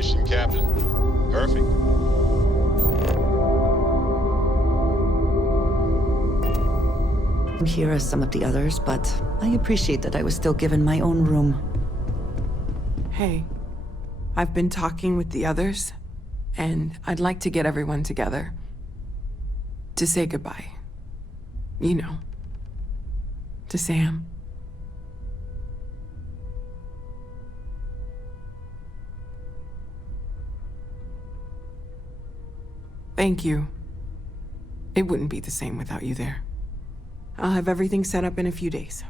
information, Captain. Perfect. I'm here as some of the others, but I appreciate that I was still given my own room. Hey, I've been talking with the others, and I'd like to get everyone together. To say goodbye. You know. To Sam. Thank you. It wouldn't be the same without you there. I'll have everything set up in a few days.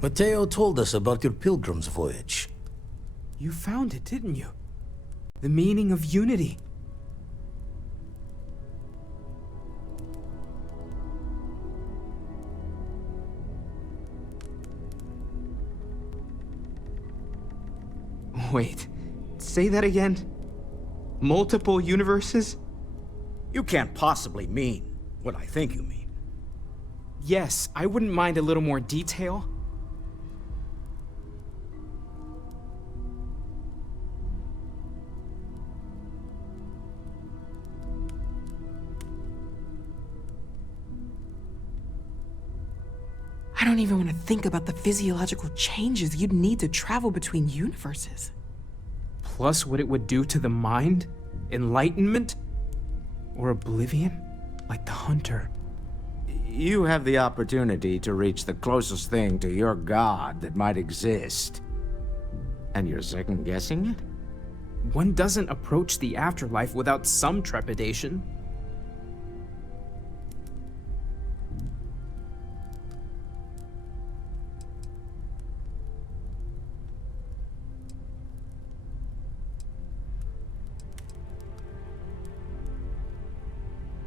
Mateo told us about your pilgrim's voyage. You found it, didn't you? The meaning of unity. Wait, say that again? Multiple universes? You can't possibly mean what I think you mean. Yes, I wouldn't mind a little more detail. I don't even want to think about the physiological changes you'd need to travel between universes. Plus what it would do to the mind? Enlightenment? Or oblivion? Like the Hunter. You have the opportunity to reach the closest thing to your god that might exist. And you're second-guessing it? One doesn't approach the afterlife without some trepidation.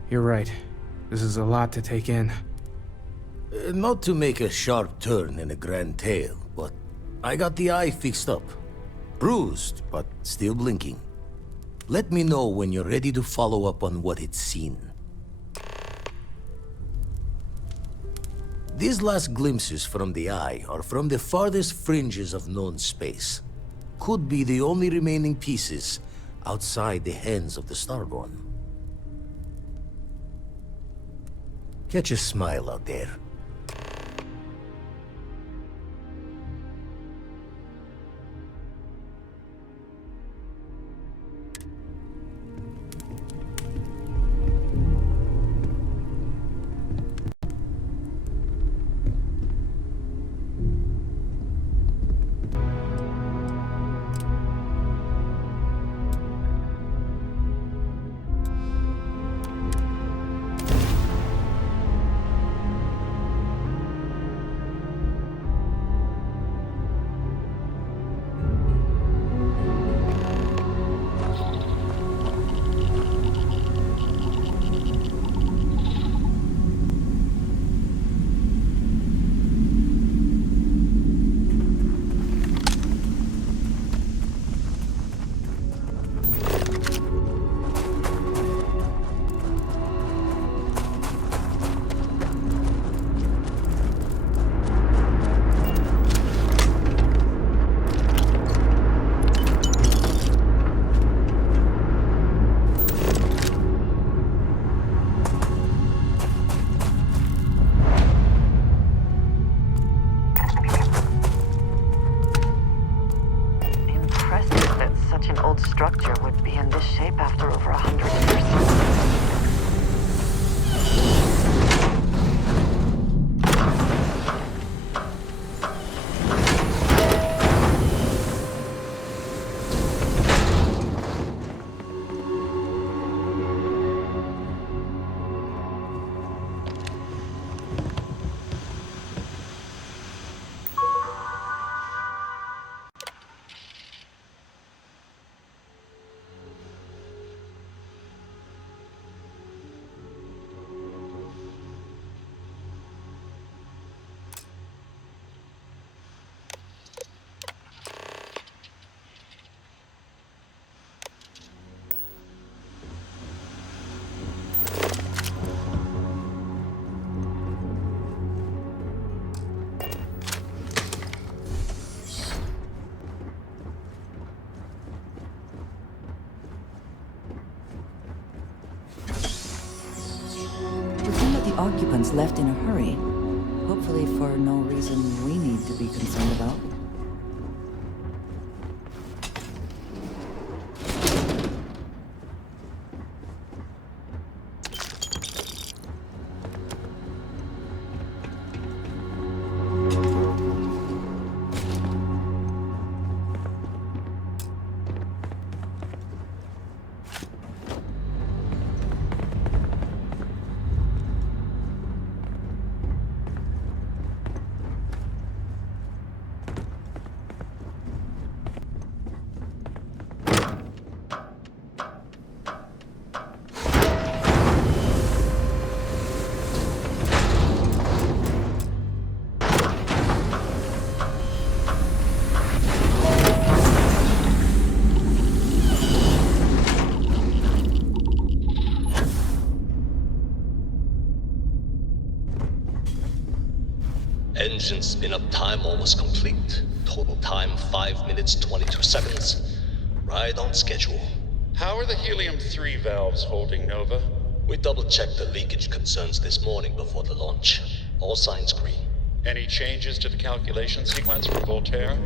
You're right. This is a lot to take in. Not to make a sharp turn in a grand tale, but I got the eye fixed up. Bruised, but still blinking. Let me know when you're ready to follow up on what it's seen. These last glimpses from the eye are from the farthest fringes of known space. Could be the only remaining pieces outside the hands of the Starborn. Catch a smile out there. Structure would be in this shape after over 100 years. humans left in a hurry. Hopefully for no reason we need to be concerned about. Engine spin-up time almost complete. Total time 5 minutes 22 seconds. Right on schedule. How are the helium-3 valves holding, Nova? We double-checked the leakage concerns this morning before the launch. All signs green. Any changes to the calculation sequence for Voltaire?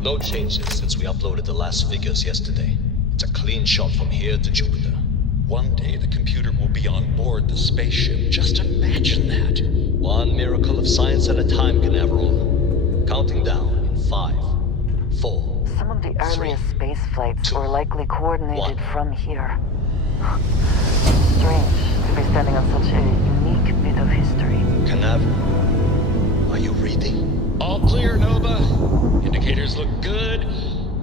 No changes since we uploaded the last figures yesterday. It's a clean shot from here to Jupiter. One day the computer will be on board the spaceship. Just imagine that. One miracle of science at a time, Canaveral. Counting down in 5, 4. Some of the earliest space flights two, were likely coordinated one. from here. Strange to be standing on such a unique bit of history. Canaveral, are you reading? All clear, Nova. Indicators look good.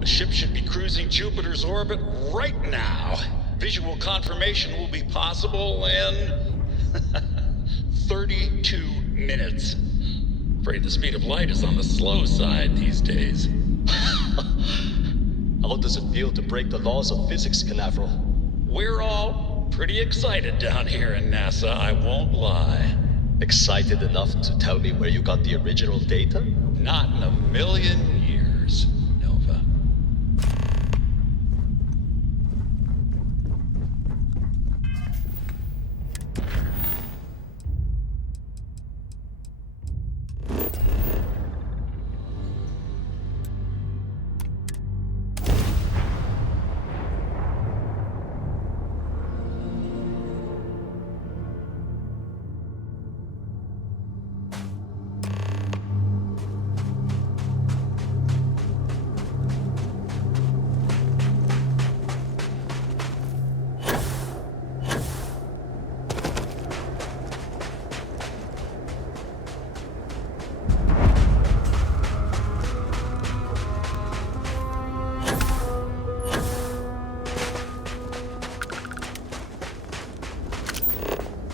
The ship should be cruising Jupiter's orbit right now. Visual confirmation will be possible in 32 minutes. Afraid the speed of light is on the slow side these days. How does it feel to break the laws of physics, Canaveral? We're all pretty excited down here in NASA, I won't lie. Excited enough to tell me where you got the original data? Not in a million years, Nova.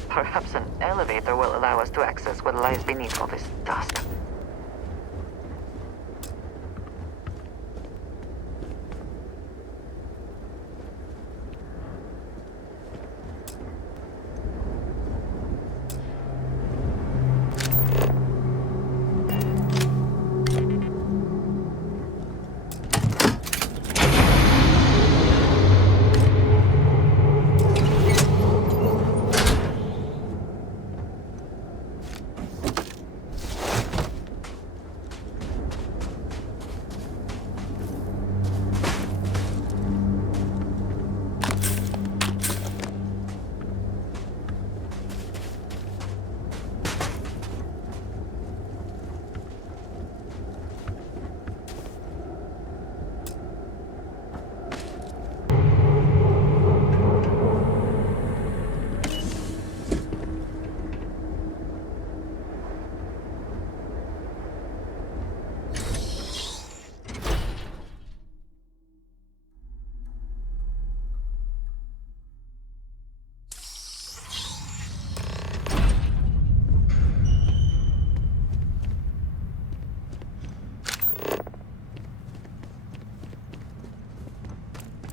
Perhaps an elevator will allow us to access what lies beneath all this dust.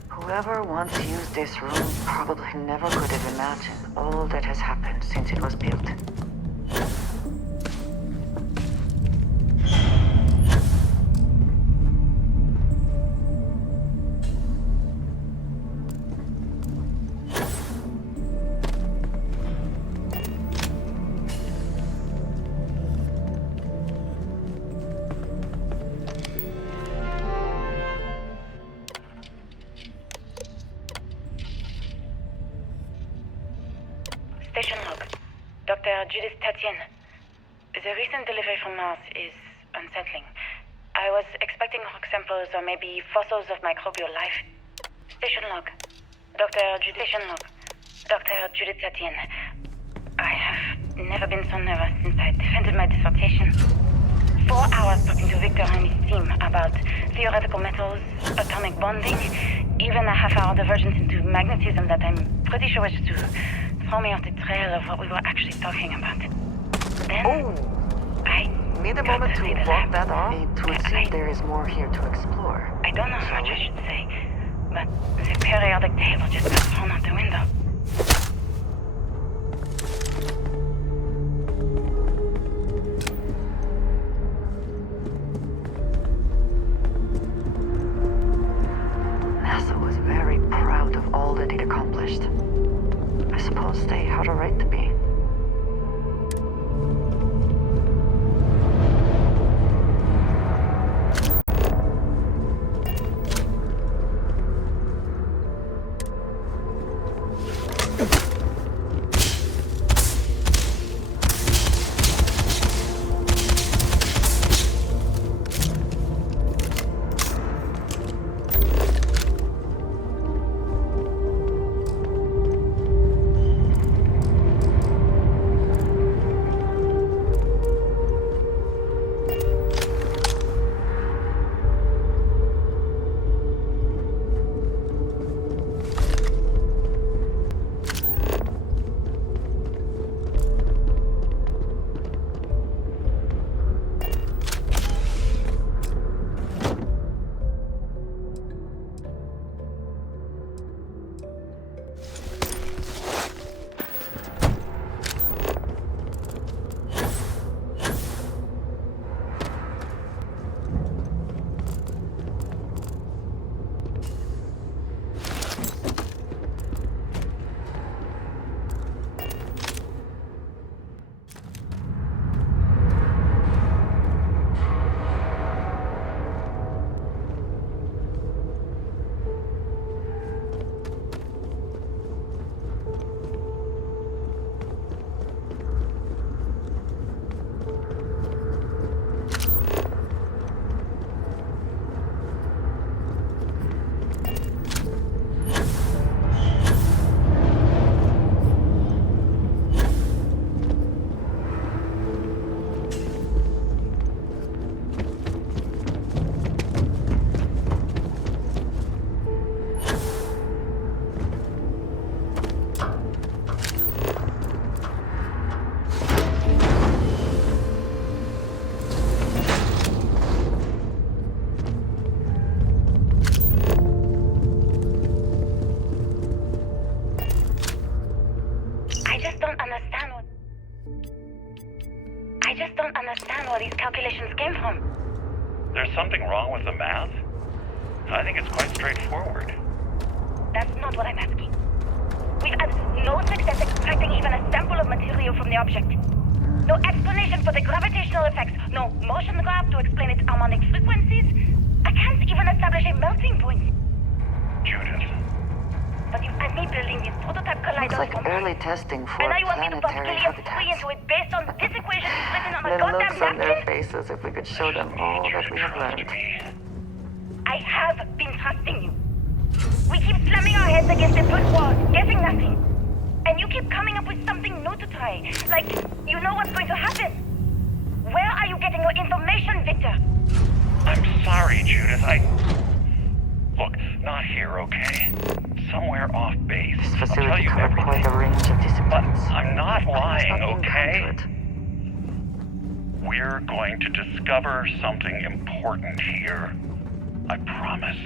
Whoever once used this room probably never could have imagined all that has happened since it was built. Judith Tatien. The recent delivery from Mars is unsettling. I was expecting rock samples or maybe fossils of microbial life. Station log. Station log. Dr. Judith Tatien. I have never been so nervous since I defended my dissertation. 4 hours talking to Victor and his team about theoretical metals, atomic bonding, even a half-hour divergence into magnetism that I'm pretty sure was to throw me off the trail of what we were actually talking about. Then, I Need a got moment to to see the walk lab. that off? It would seem there is more here to explore. I don't know how much I should say, but the periodic table just got thrown out the window. NASA was very proud of all that it accomplished. I suppose they had a right to be. I just don't understand where these calculations came from. There's something wrong with the math? I think it's quite straightforward. That's not what I'm asking. We've had no success extracting even a sample of material from the object. No explanation for the gravitational effects, no motion graph to explain its harmonic frequencies. I can't even establish a melting point. Judith. But you had me building these prototype colliders Looks like from early testing for and now you want me to pump planetary helium-3 habitats. into it based on this equation written on a The goddamn looks on their napkin? faces if we could show them all that we have learned. I have been trusting you. We keep slamming our heads against a brick wall, getting nothing. And you keep coming up with something new to try. Like, you know what's going to happen. Where are you getting your information, Victor? I'm sorry, Judith. Look, not here, okay? Somewhere off base. This I'll tell facility you covered everything. quite a range of But disciplines. I'm not lying, Not being okay? kind to it. We're going to discover something important here. I promise.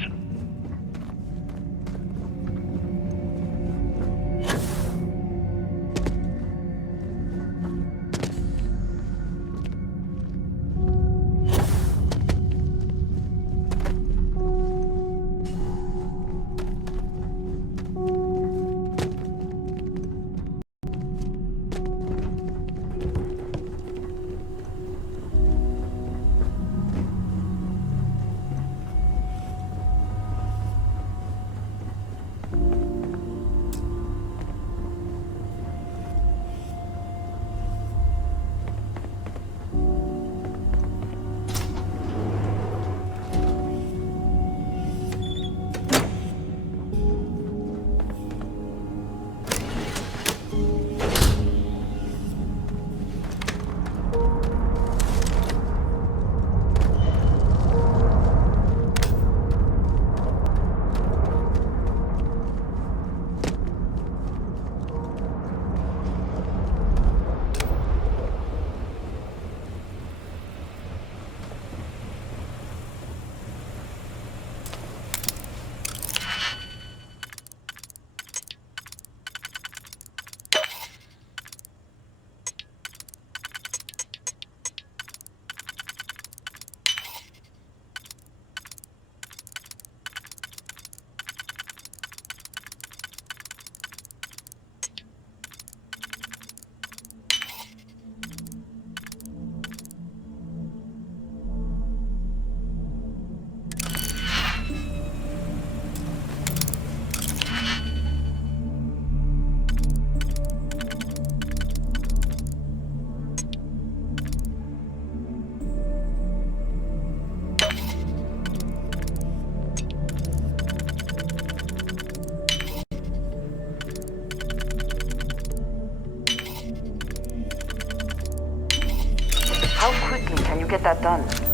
you get that done?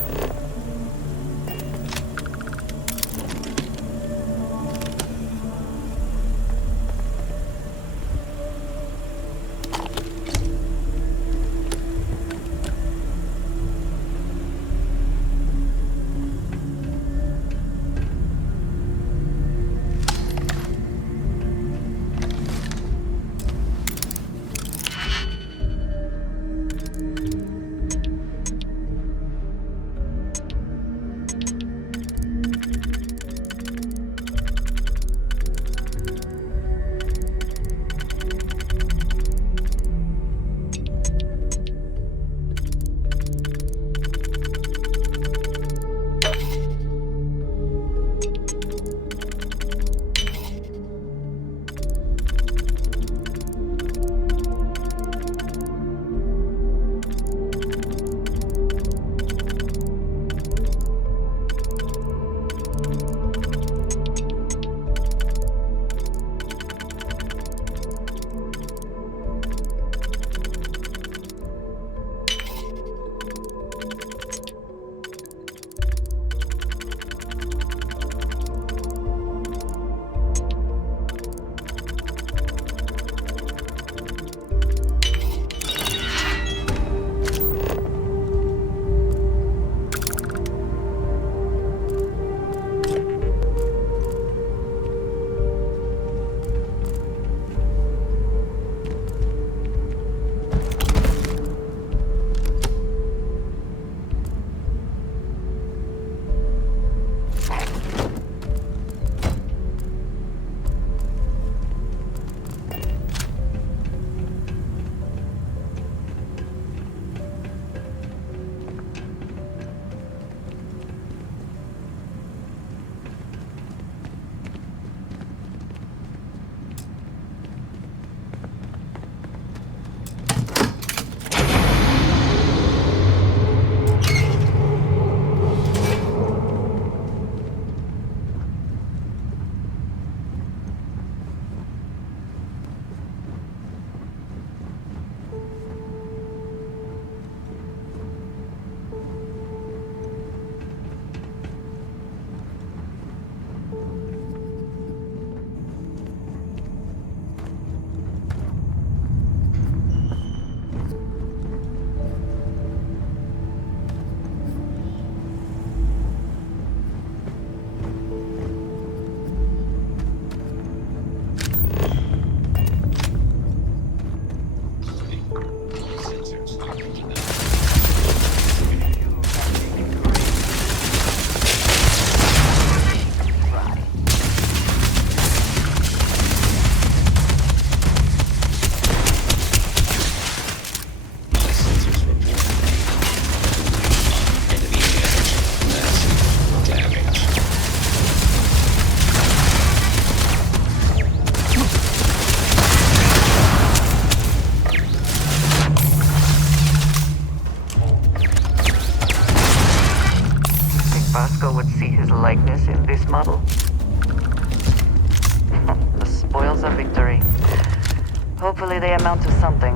likeness in this model? The spoils of victory. Hopefully they amount to something.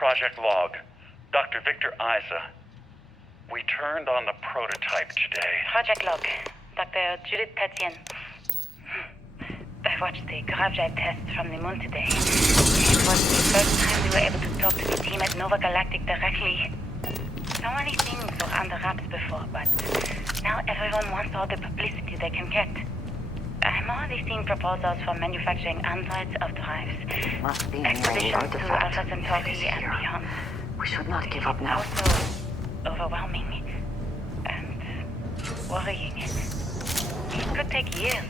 Project Log. Dr. Victor Isa. We turned on the prototype today. Project Log. Dr. Judith Tatian. I watched the grav drive test from the moon today. It was the first time we were able to talk to the team at Nova Galactic directly. So many things were under wraps before, but now everyone wants all the publicity they can get. I'm already seeing proposals for manufacturing androids of drives. Must be near the Expeditions to artifact. Alpha Centauri It is and here. beyond. We should not give up now. Also overwhelming and worrying. It could take years,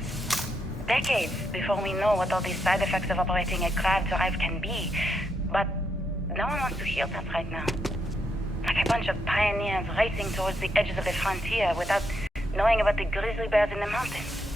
decades, before we know what all the side effects of operating a grav drive can be. But no one wants to hear that right now. Like a bunch of pioneers racing towards the edges of the frontier without knowing about the grizzly bears in the mountains.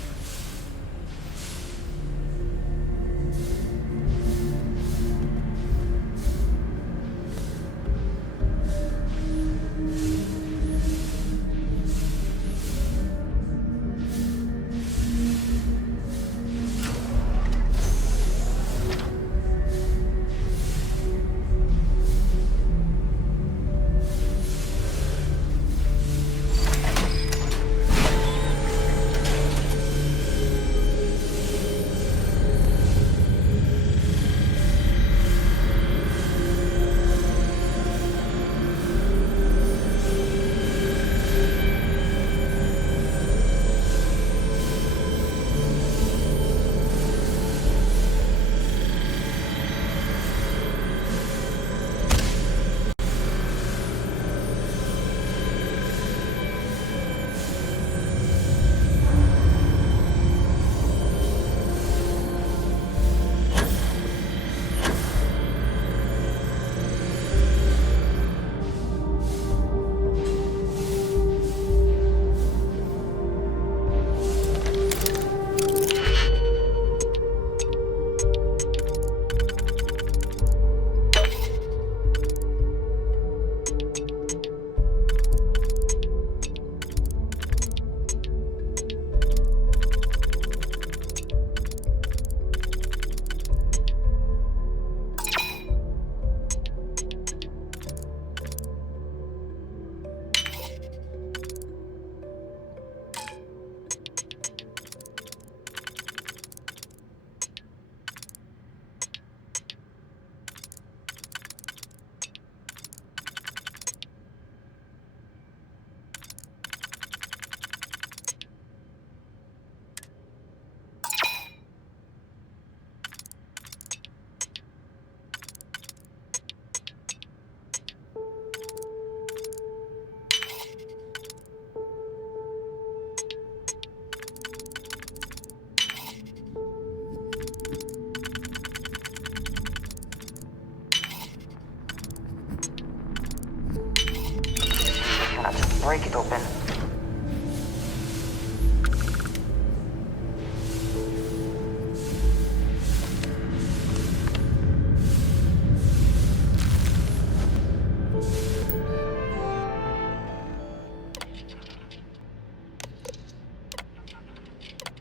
Break it open.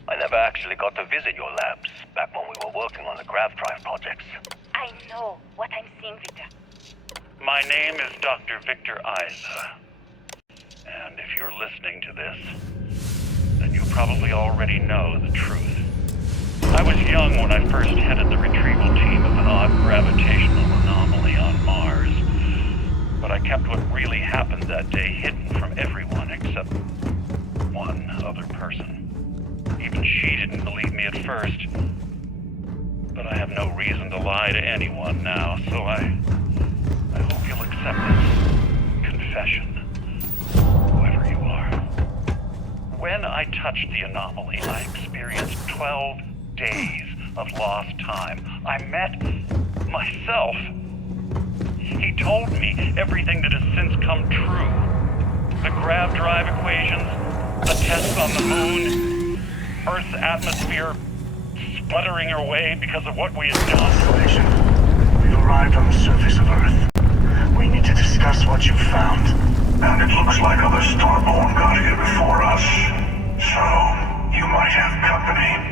I never actually got to visit your labs back when we were working on the grav drive projects. I know what I'm seeing, Victor. My name is Dr. Victor Isa. And if you're listening to this, then you probably already know the truth. I was young when I first headed the retrieval team of an odd gravitational anomaly on Mars. But I kept what really happened that day hidden from everyone except one other person. Even she didn't believe me at first. But I have no reason to lie to anyone now, so I hope you'll accept this confession. Whoever you are. When I touched the anomaly, I experienced 12 days of lost time. I met myself. He told me everything that has since come true. The grav drive equations, the tests on the moon, Earth's atmosphere sputtering away because of what we had done. Constellation, we've arrived on the surface of Earth. We need to discuss what you found. And it looks like other Starborn got here before us. So, you might have company.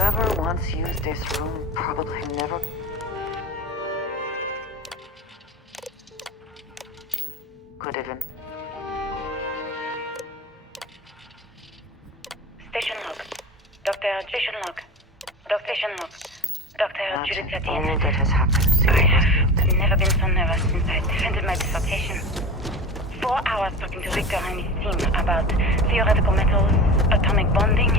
Whoever once used this room probably never could even. Station log. Station log. Station log. Dr. Judith Imagine Etienne. all that has happened since I it was have built. never been so nervous since I defended my dissertation. 4 hours talking to Victor and his team about theoretical metals, atomic bonding,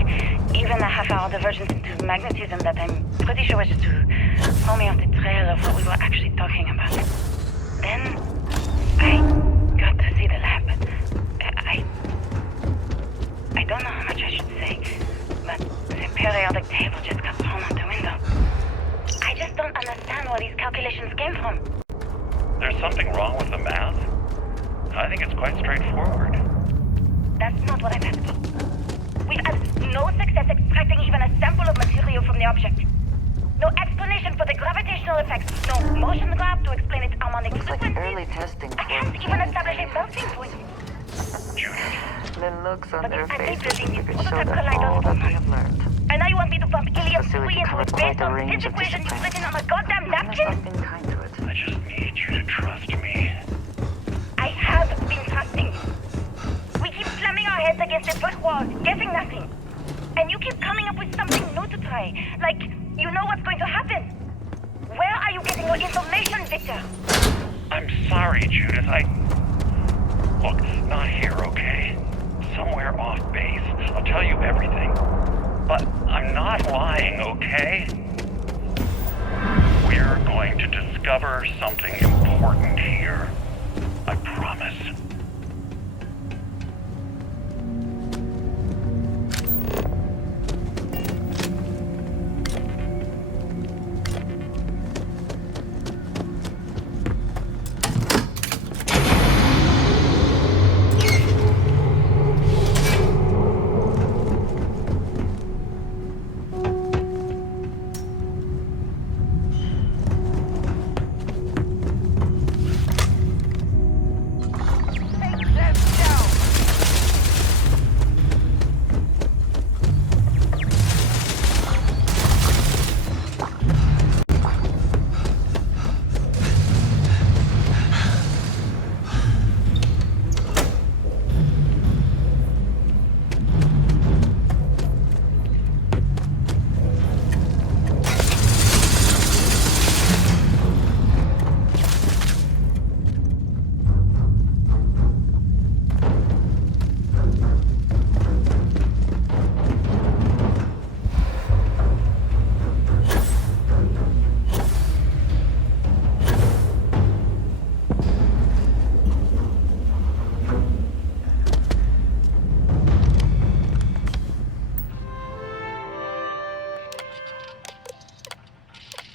even a half-hour divergence into magnetism that I'm pretty sure was just to throw me off the trail of what we were actually talking about. Then I got to see the lab. I don't know how much I should say, but the periodic table just got thrown out the window. I just don't understand where these calculations came from. There's something wrong with the math? I think it's quite straightforward. That's not what I've asked for. We've had no success extracting even a sample of material from the object. No explanation for the gravitational effects. No motion graph to explain its harmonic Looks like frequencies. early testing I can't for even establish a melting point. Judith, the looks on But their I think faces building could these show prototype them all colliders that for we have learned. And now you want me to pump helium-3 Facility into covered it quite based a on range this of equation you've disciplines. written on a goddamn You must have napkin? been kind to it. I just need you to trust me. I have been trusting you. We keep slamming our heads against a brick wall, getting nothing. And you keep coming up with something new to try. Like, you know what's going to happen. Where are you getting your information, Victor? I'm sorry, Judith. Look, not here, okay? Somewhere off base. I'll tell you everything. But I'm not lying, okay? We're going to discover something important here. I promise.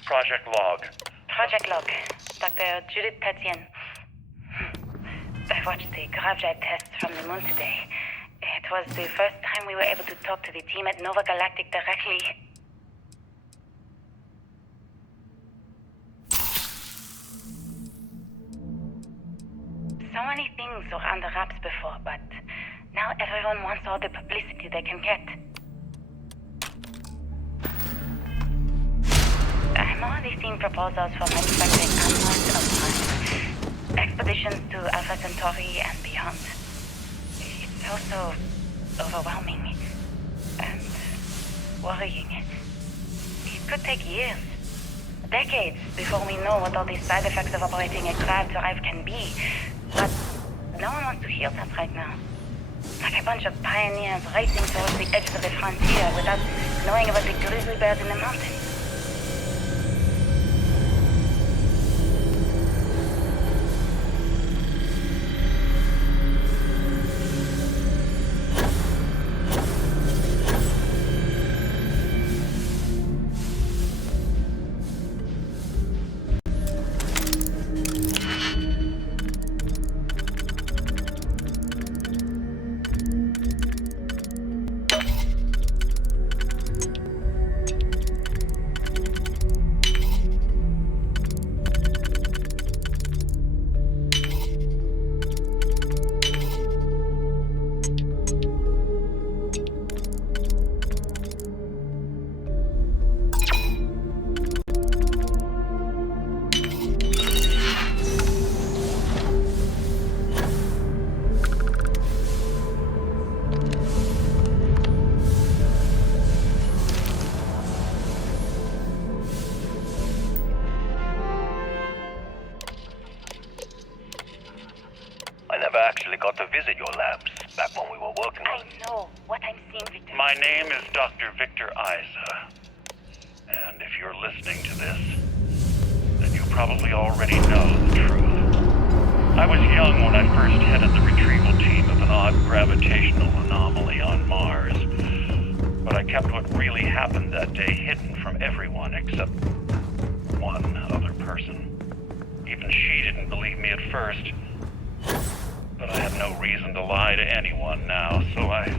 Project log. Project log. Dr. Judith Etienne. I watched the gravjite tests from the moon today. It was the first time we were able to talk to the team at Nova Galactic directly. So many things were under wraps before, but now everyone wants all the publicity they can get. I'm already seeing proposals for manufacturing androids of Mars, expeditions to Alpha Centauri and beyond. It's also overwhelming and worrying. It could take years, decades, before we know what all these side effects of operating a craft drive can be. But no one wants to hear that right now. Like a bunch of pioneers racing towards the edge of the frontier without knowing about the grizzly bears in the mountains. Victor Isa. And if you're listening to this, then you probably already know the truth. I was young when I first headed the retrieval team of an odd gravitational anomaly on Mars. But I kept what really happened that day hidden from everyone except one other person. Even she didn't believe me at first. But I have no reason to lie to anyone now, so I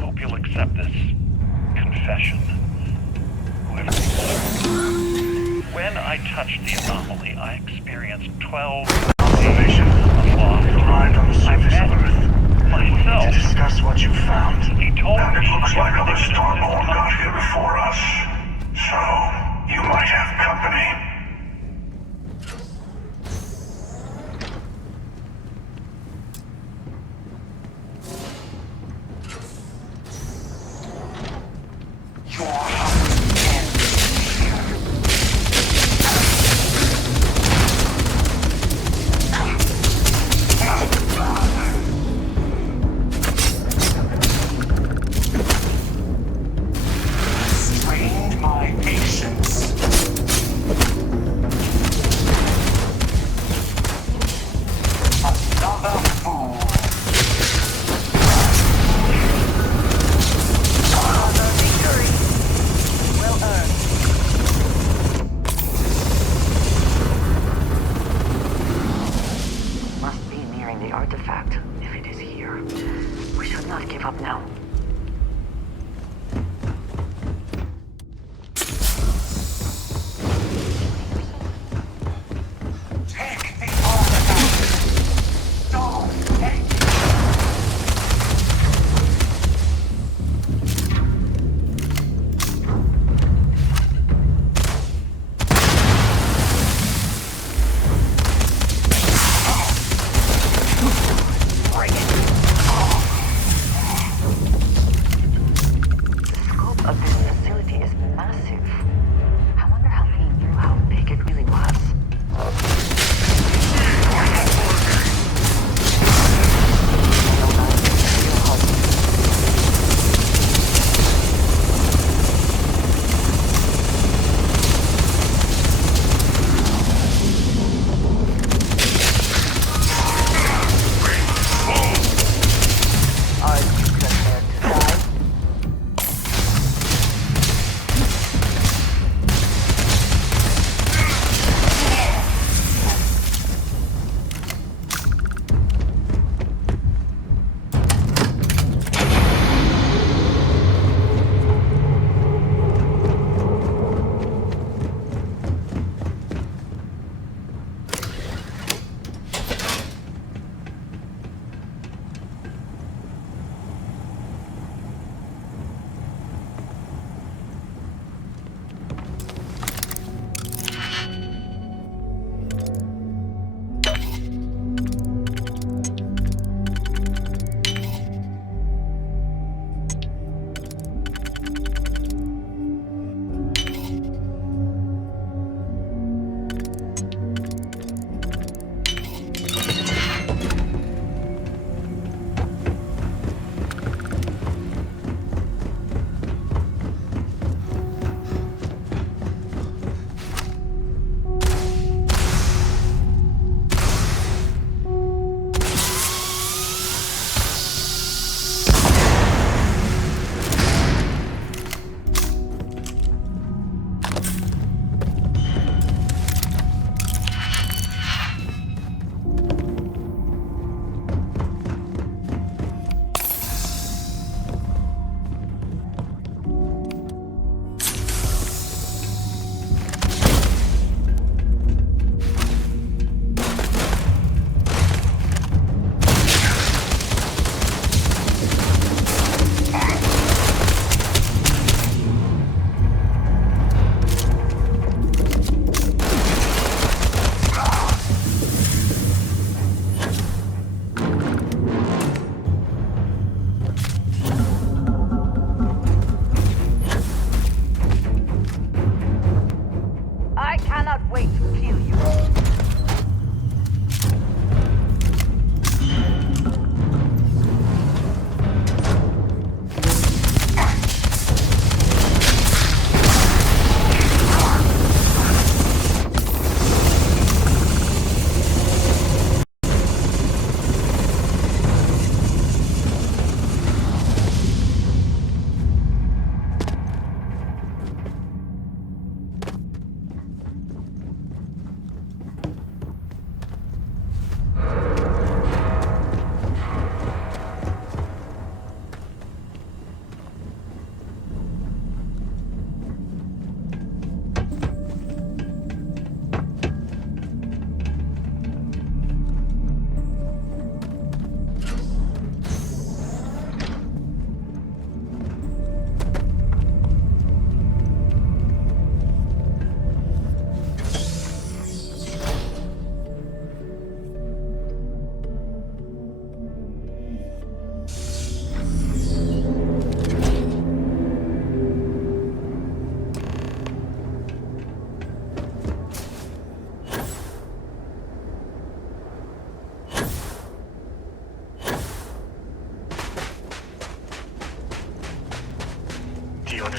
hope you'll accept this confession. Whoever you are. When I touched the anomaly, I experienced 12 Confirmation. unlocked. You arrived on the surface of Earth. Myself. To discuss what you found. He told And me it looks like other everything Starborn that got here before us. So, you might have company.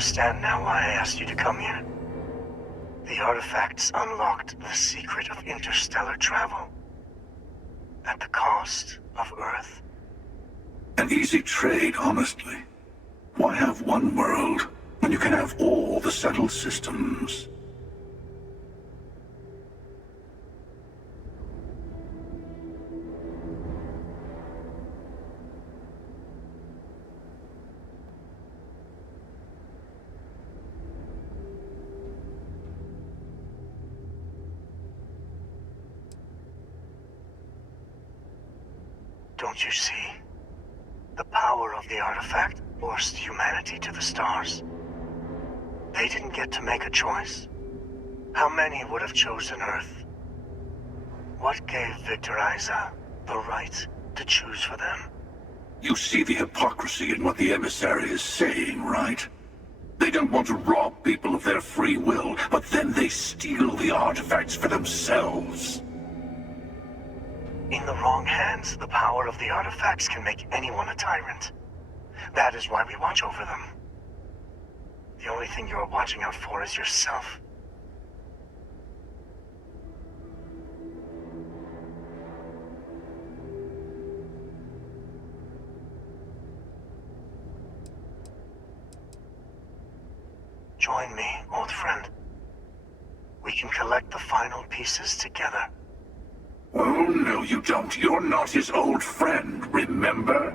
understand now why I asked you to come here? The artifacts unlocked the secret of interstellar travel. At the cost of Earth. An easy trade, honestly. Why have one world when you can have all the settled systems? Don't you see? The power of the artifact forced humanity to the stars. They didn't get to make a choice. How many would have chosen Earth? What gave Victor Isa the right to choose for them? You see the hypocrisy in what the emissary is saying, right? They don't want to rob people of their free will, but then they steal the artifacts for themselves. In the wrong hands, the power of the artifacts can make anyone a tyrant. That is why we watch over them. The only thing you are watching out for is yourself. Join me, old friend. We can collect the final pieces together. Oh, no, you don't. You're not his old friend, remember?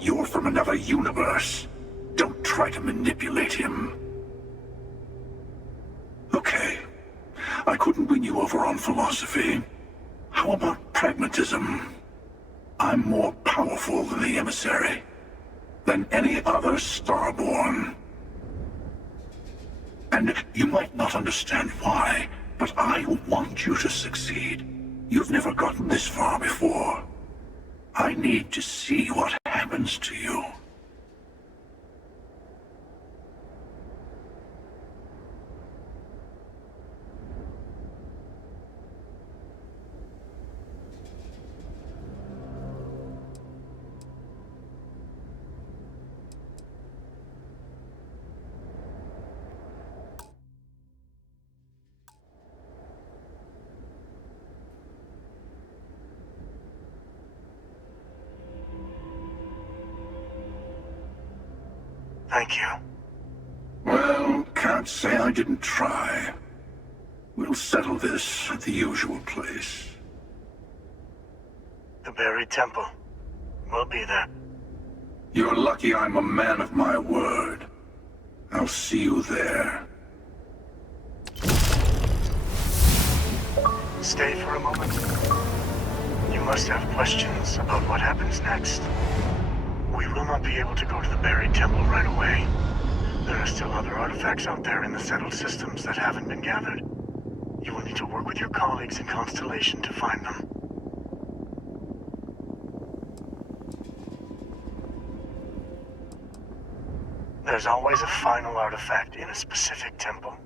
You're from another universe. Don't try to manipulate him. Okay. I couldn't win you over on philosophy. How about pragmatism? I'm more powerful than the emissary. Than any other Starborn. And you might not understand why, but I want you to succeed. You've never gotten this far before. I need to see what happens to you. Thank you. Well, can't say I didn't try. We'll settle this at the usual place. The buried temple. We'll be there. You're lucky I'm a man of my word. I'll see you there. Stay for a moment. You must have questions about what happens next. We will not be able to go to the buried temple right away. There are still other artifacts out there in the settled systems that haven't been gathered. You will need to work with your colleagues in Constellation to find them. There's always a final artifact in a specific temple.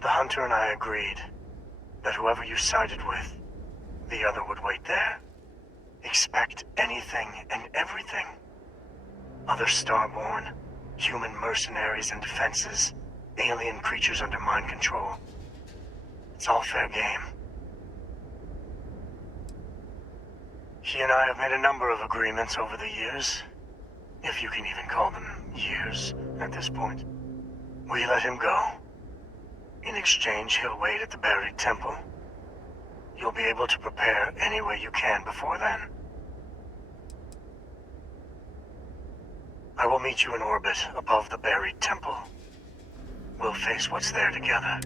The Hunter and I agreed that whoever you sided with, the other would wait there. Expect anything and everything. Other Starborn, human mercenaries and defenses, alien creatures under mind control. It's all fair game. He and I have made a number of agreements over the years, if you can even call them years at this point. We let him go. In exchange, he'll wait at the buried temple. You'll be able to prepare any way you can before then. I will meet you in orbit above the buried temple. We'll face what's there together.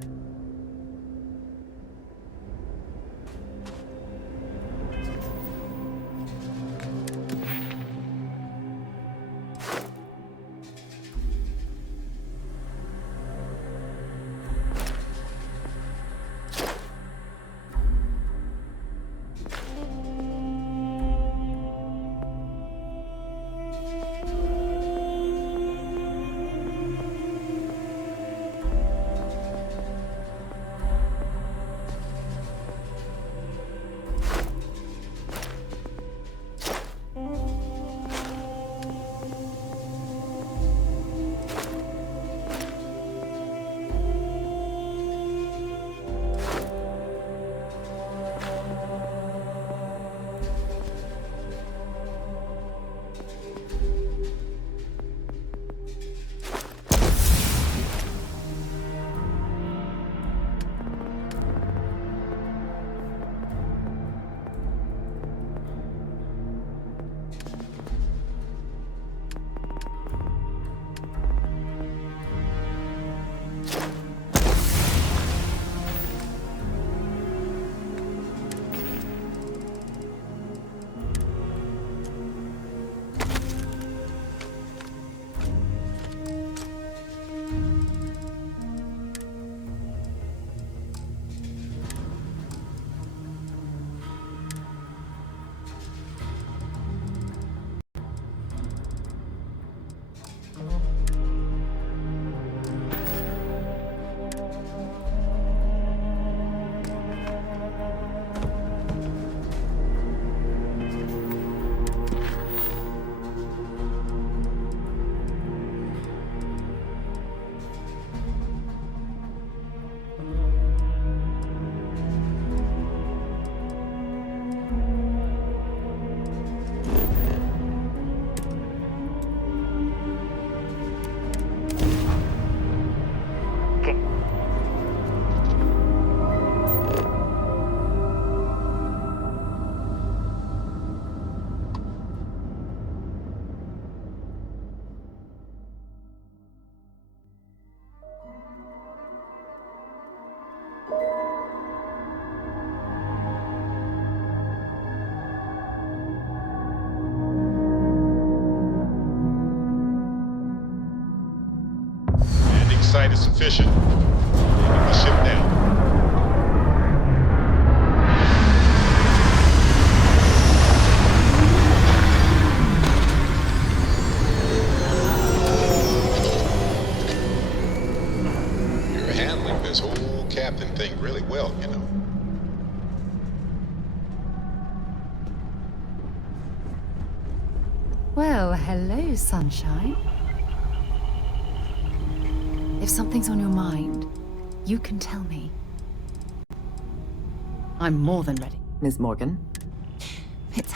site is sufficient. Leaving the ship now. You're handling this whole captain thing really well, you know. Well, hello, sunshine. If something's on your mind, you can tell me. I'm more than ready. Ms. Morgan? It's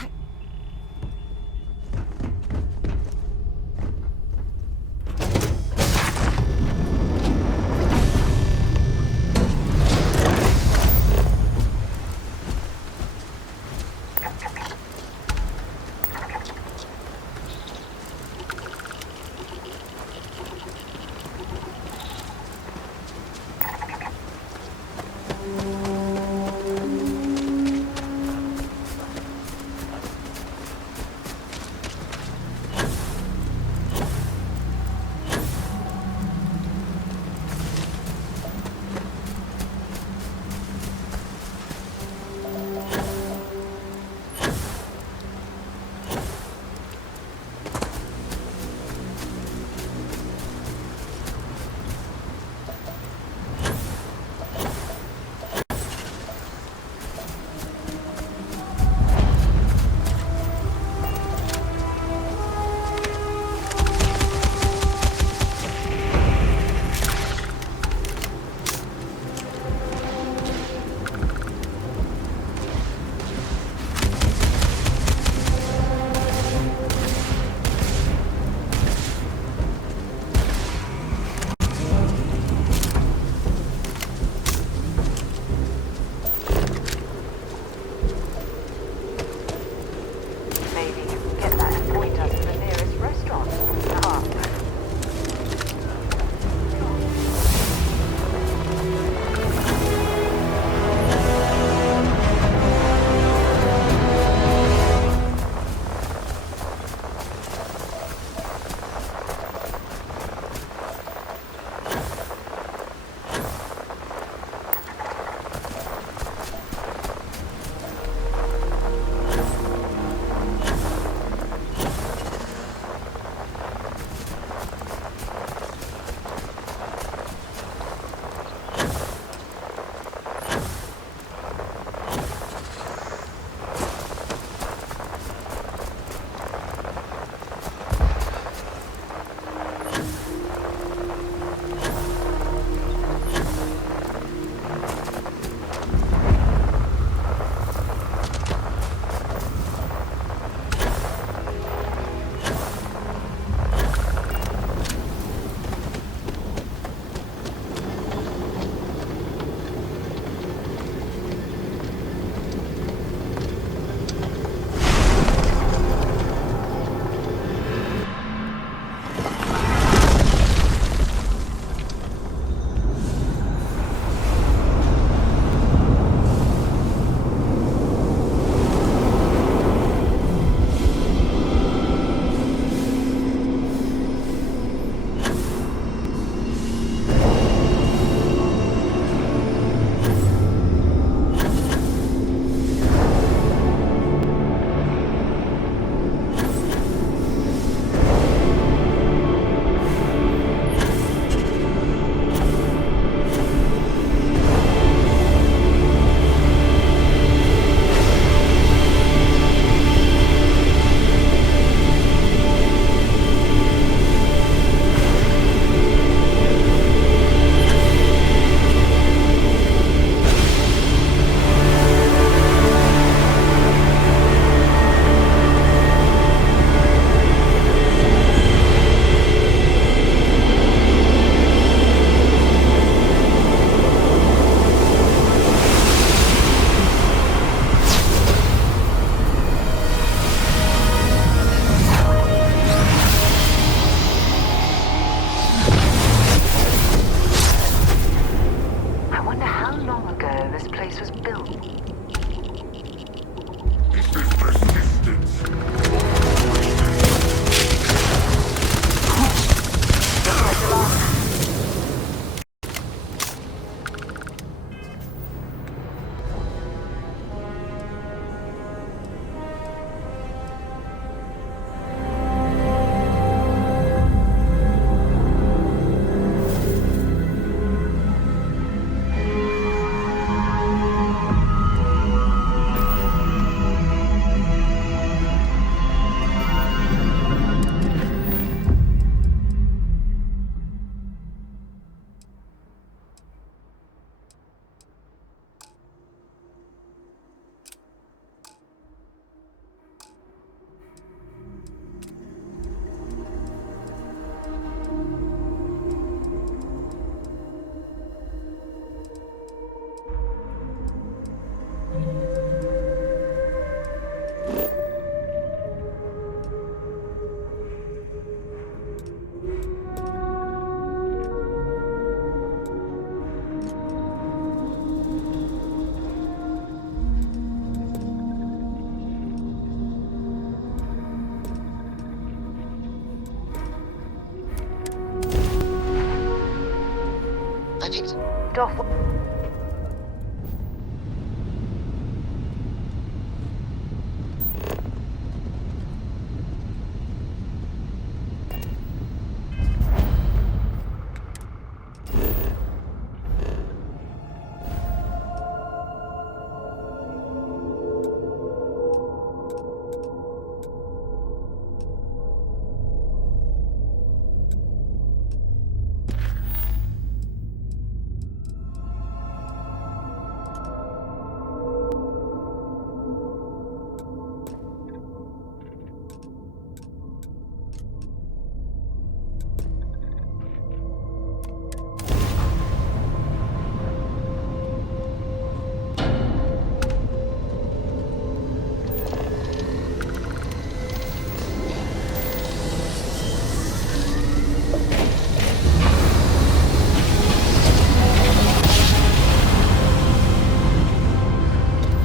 I picked. Doch,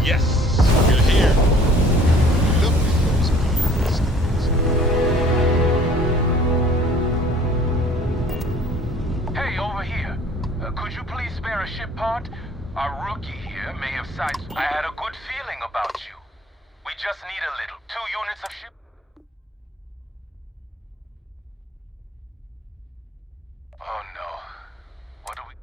Yes, we're here. Look at those eyes. Hey, over here. Could you please spare a ship part? Our rookie here may have sights. I had a good feeling about you. We just need a little. 2 units of ship. Oh no. What do we...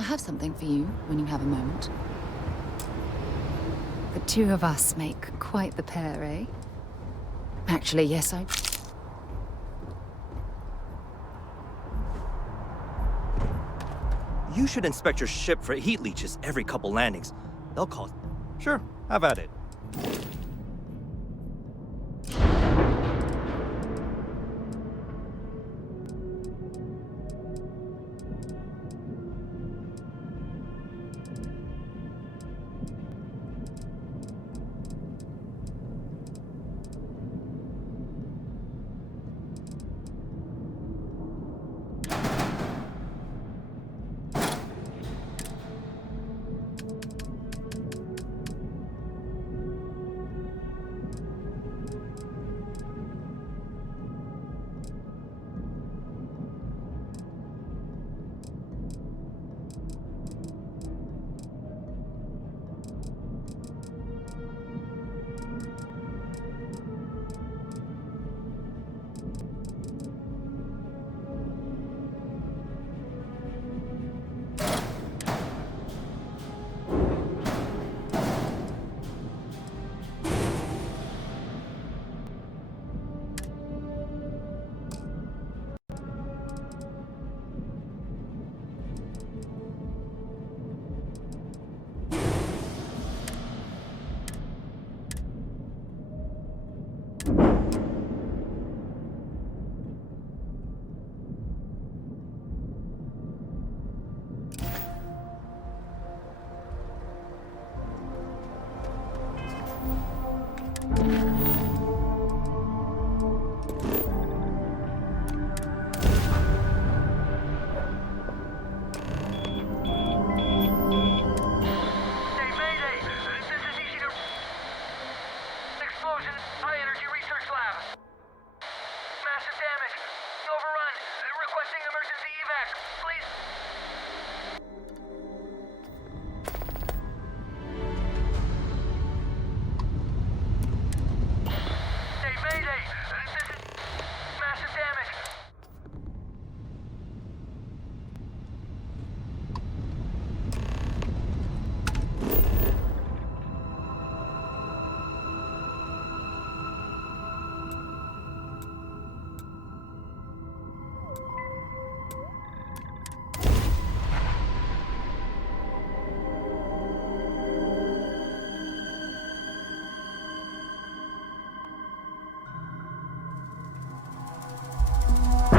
I have something for you when you have a moment. The two of us make quite the pair, eh? Actually, yes, I... You should inspect your ship for heat leeches every couple landings. They'll cause... Sure, have at it.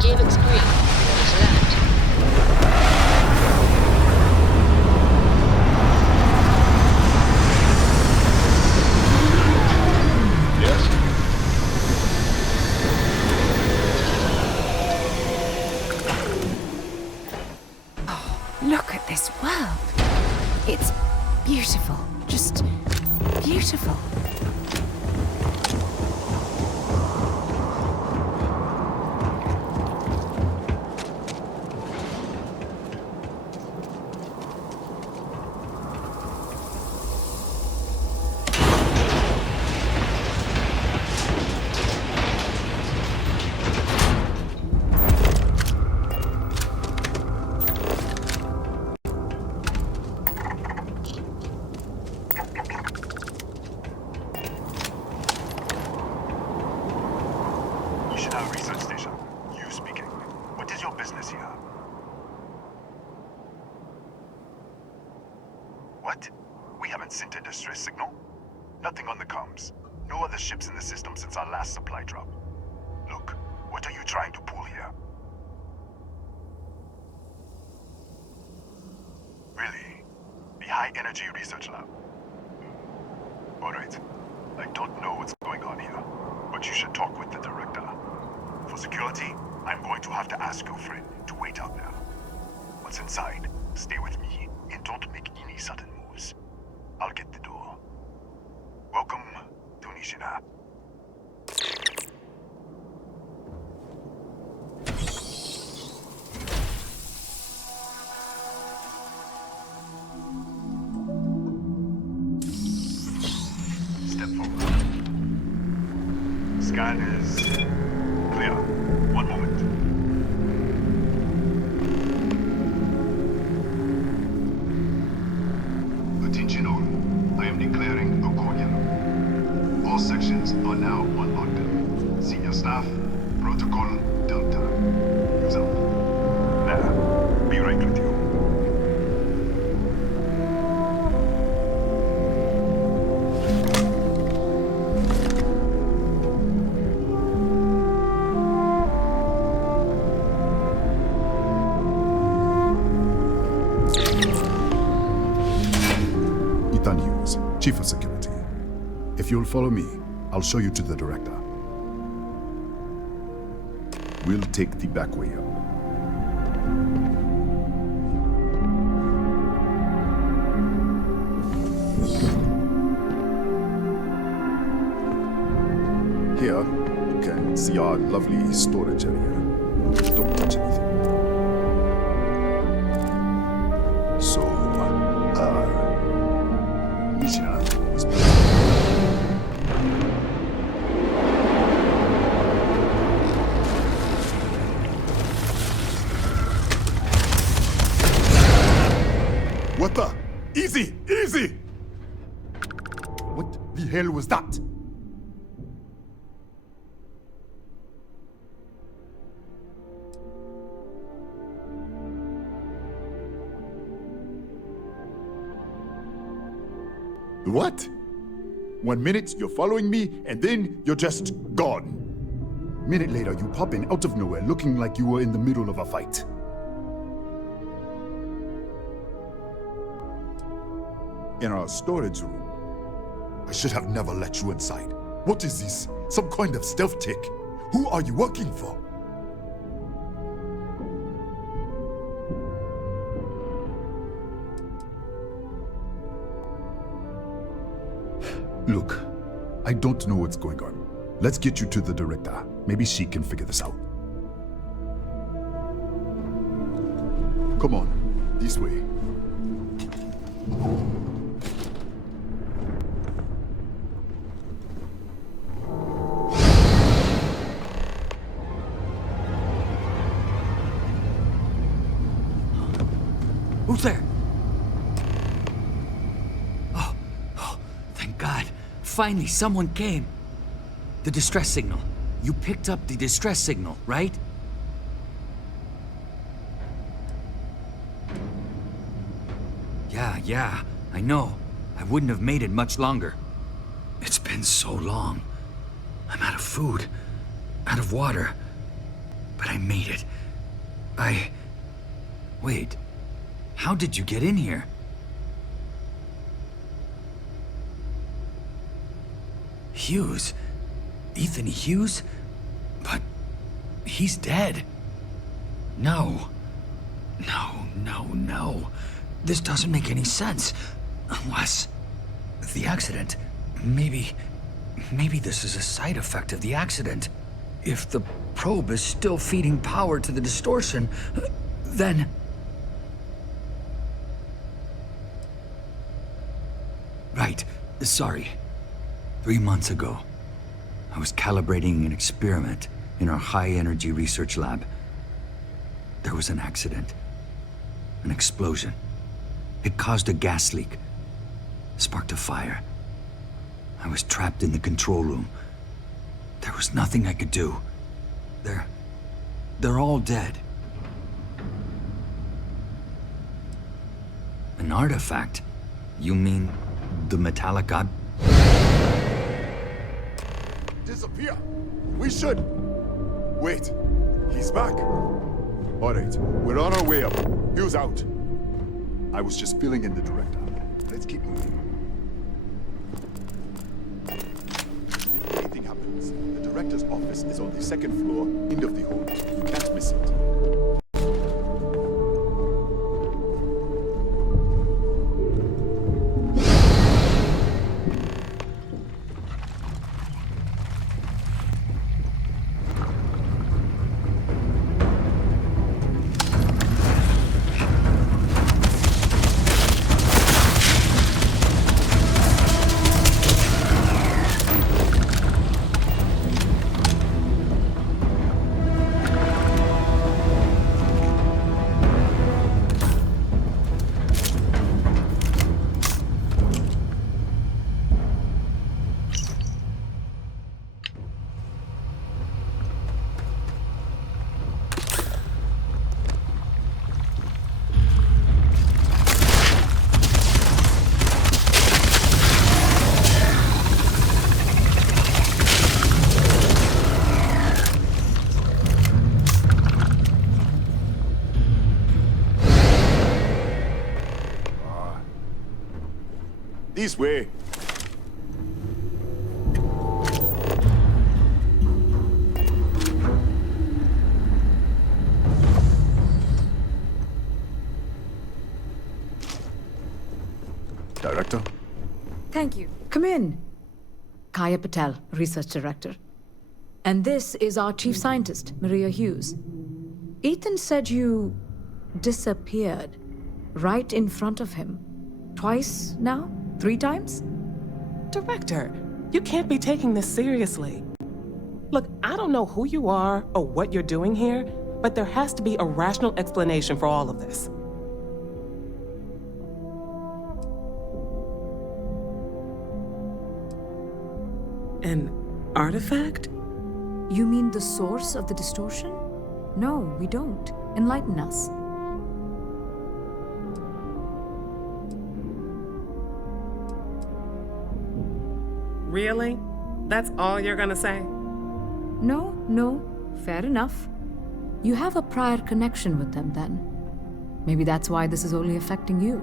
Gear looks green. Ready to land. Yes? Oh, look at this world. It's beautiful. Just beautiful. What? We haven't sent a distress signal? Nothing on the comms. No other ships in the system since our last supply drop. Look, what are you trying to pull here? Really? The High Energy Research Lab? Alright. I don't know what's going on here, but you should talk with the director. For security, I'm going to have to ask your friend to wait out there. Once inside, stay with me and don't make any sudden moves. I'll get the door. Welcome to Nishina. Step forward. Scan is clear. One moment. Staff, Protocol Delta. Use out. There. Be right with you. Ethan Hughes, Chief of Security. If you'll follow me, I'll show you to the director. We'll take the back way up. Here, you can see our lovely storage area. Don't touch anything. So, Misha was What the? Easy! Easy! What the hell was that? What? 1 minute you're following me, and then you're just gone. Minute later, you pop in out of nowhere looking like you were in the middle of a fight. In our storage room. I should have never let you inside. What is this? Some kind of stealth tick? Who are you working for? Look, I don't know what's going on. Let's get you to the director. Maybe she can figure this out. Come on, this way. Who's there? Oh, thank God. Finally, someone came. The distress signal. You picked up the distress signal, right? Yeah, I know. I wouldn't have made it much longer. It's been so long. I'm out of food, out of water. But I made it. Wait. How did you get in here? Hughes? Ethan Hughes? But he's dead. No. This doesn't make any sense. Unless the accident. Maybe this is a side effect of the accident. If the probe is still feeding power to the distortion, then... Right. Sorry. 3 months ago, I was calibrating an experiment in our high-energy research lab. There was an accident. An explosion. It caused a gas leak. Sparked a fire. I was trapped in the control room. There was nothing I could do. They're all dead. An artifact? You mean the metallic Disappear! We should! Wait, he's back. All right, we're on our way up. Hughes out. I was just filling in the director. Let's keep moving. If anything happens, the director's office is on the second floor, end of the hall. You can't miss it. This way. Director? Thank you. Come in. Kaya Patel, Research Director. And this is our Chief Scientist, Maria Hughes. Ethan said you disappeared right in front of him. Twice now? 3 times? Director, you can't be taking this seriously. Look, I don't know who you are or what you're doing here, but there has to be a rational explanation for all of this. An artifact? You mean the source of the distortion? No, we don't. Enlighten us. Really? That's all you're gonna say? No. Fair enough. You have a prior connection with them then. Maybe that's why this is only affecting you.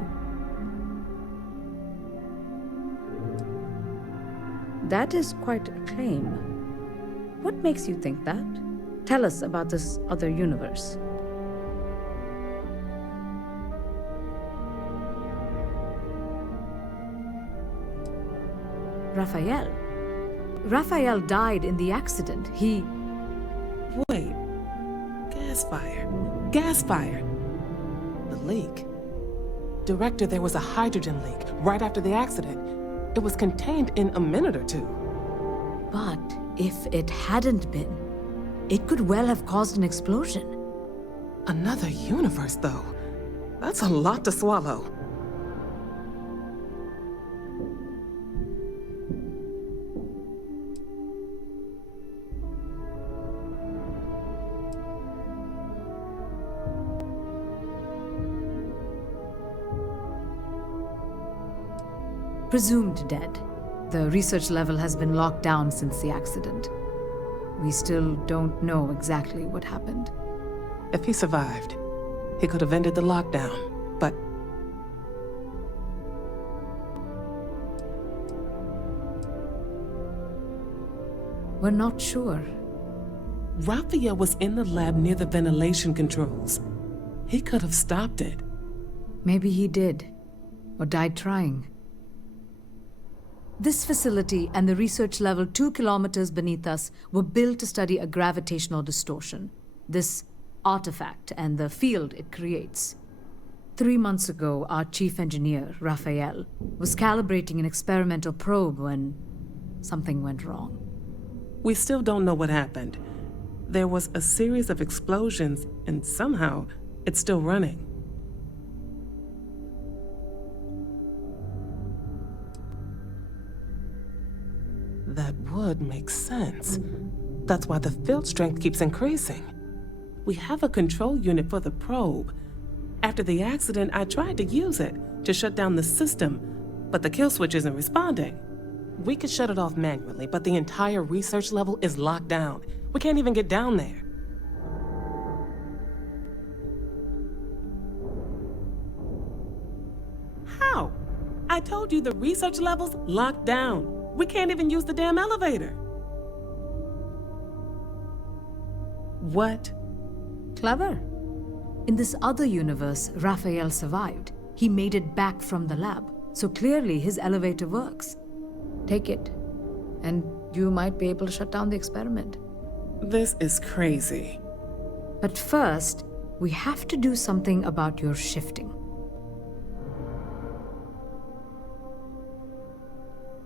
That is quite a claim. What makes you think that? Tell us about this other universe. Raphael. Raphael died in the accident. He... Wait. Gas fire. Gas fire. The leak. Director, there was a hydrogen leak right after the accident. It was contained in a minute or 2. But if it hadn't been, it could well have caused an explosion. Another universe, though. That's a lot to swallow. Presumed dead. The research level has been locked down since the accident. We still don't know exactly what happened. If he survived, he could have ended the lockdown, but... We're not sure. Raphael was in the lab near the ventilation controls. He could have stopped it. Maybe he did, or died trying. This facility and the research level 2 kilometers beneath us were built to study a gravitational distortion, this artifact and the field it creates. 3 months ago, our chief engineer, Raphael, was calibrating an experimental probe when something went wrong. We still don't know what happened. There was a series of explosions, and somehow it's still running. That would make sense. That's why the field strength keeps increasing. We have a control unit for the probe. After the accident, I tried to use it to shut down the system, but the kill switch isn't responding. We could shut it off manually, but the entire research level is locked down. We can't even get down there. How? I told you the research level's locked down. We can't even use the damn elevator. What? Clever. In this other universe, Raphael survived. He made it back from the lab, so clearly his elevator works. Take it, and you might be able to shut down the experiment. This is crazy. But first, we have to do something about your shifting.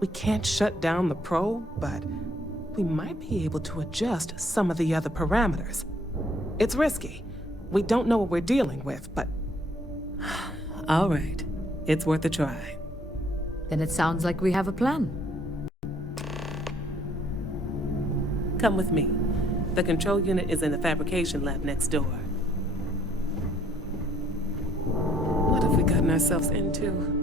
We can't shut down the probe, but we might be able to adjust some of the other parameters. It's risky. We don't know what we're dealing with, but... All right. It's worth a try. Then it sounds like we have a plan. Come with me. The control unit is in the fabrication lab next door. What have we gotten ourselves into?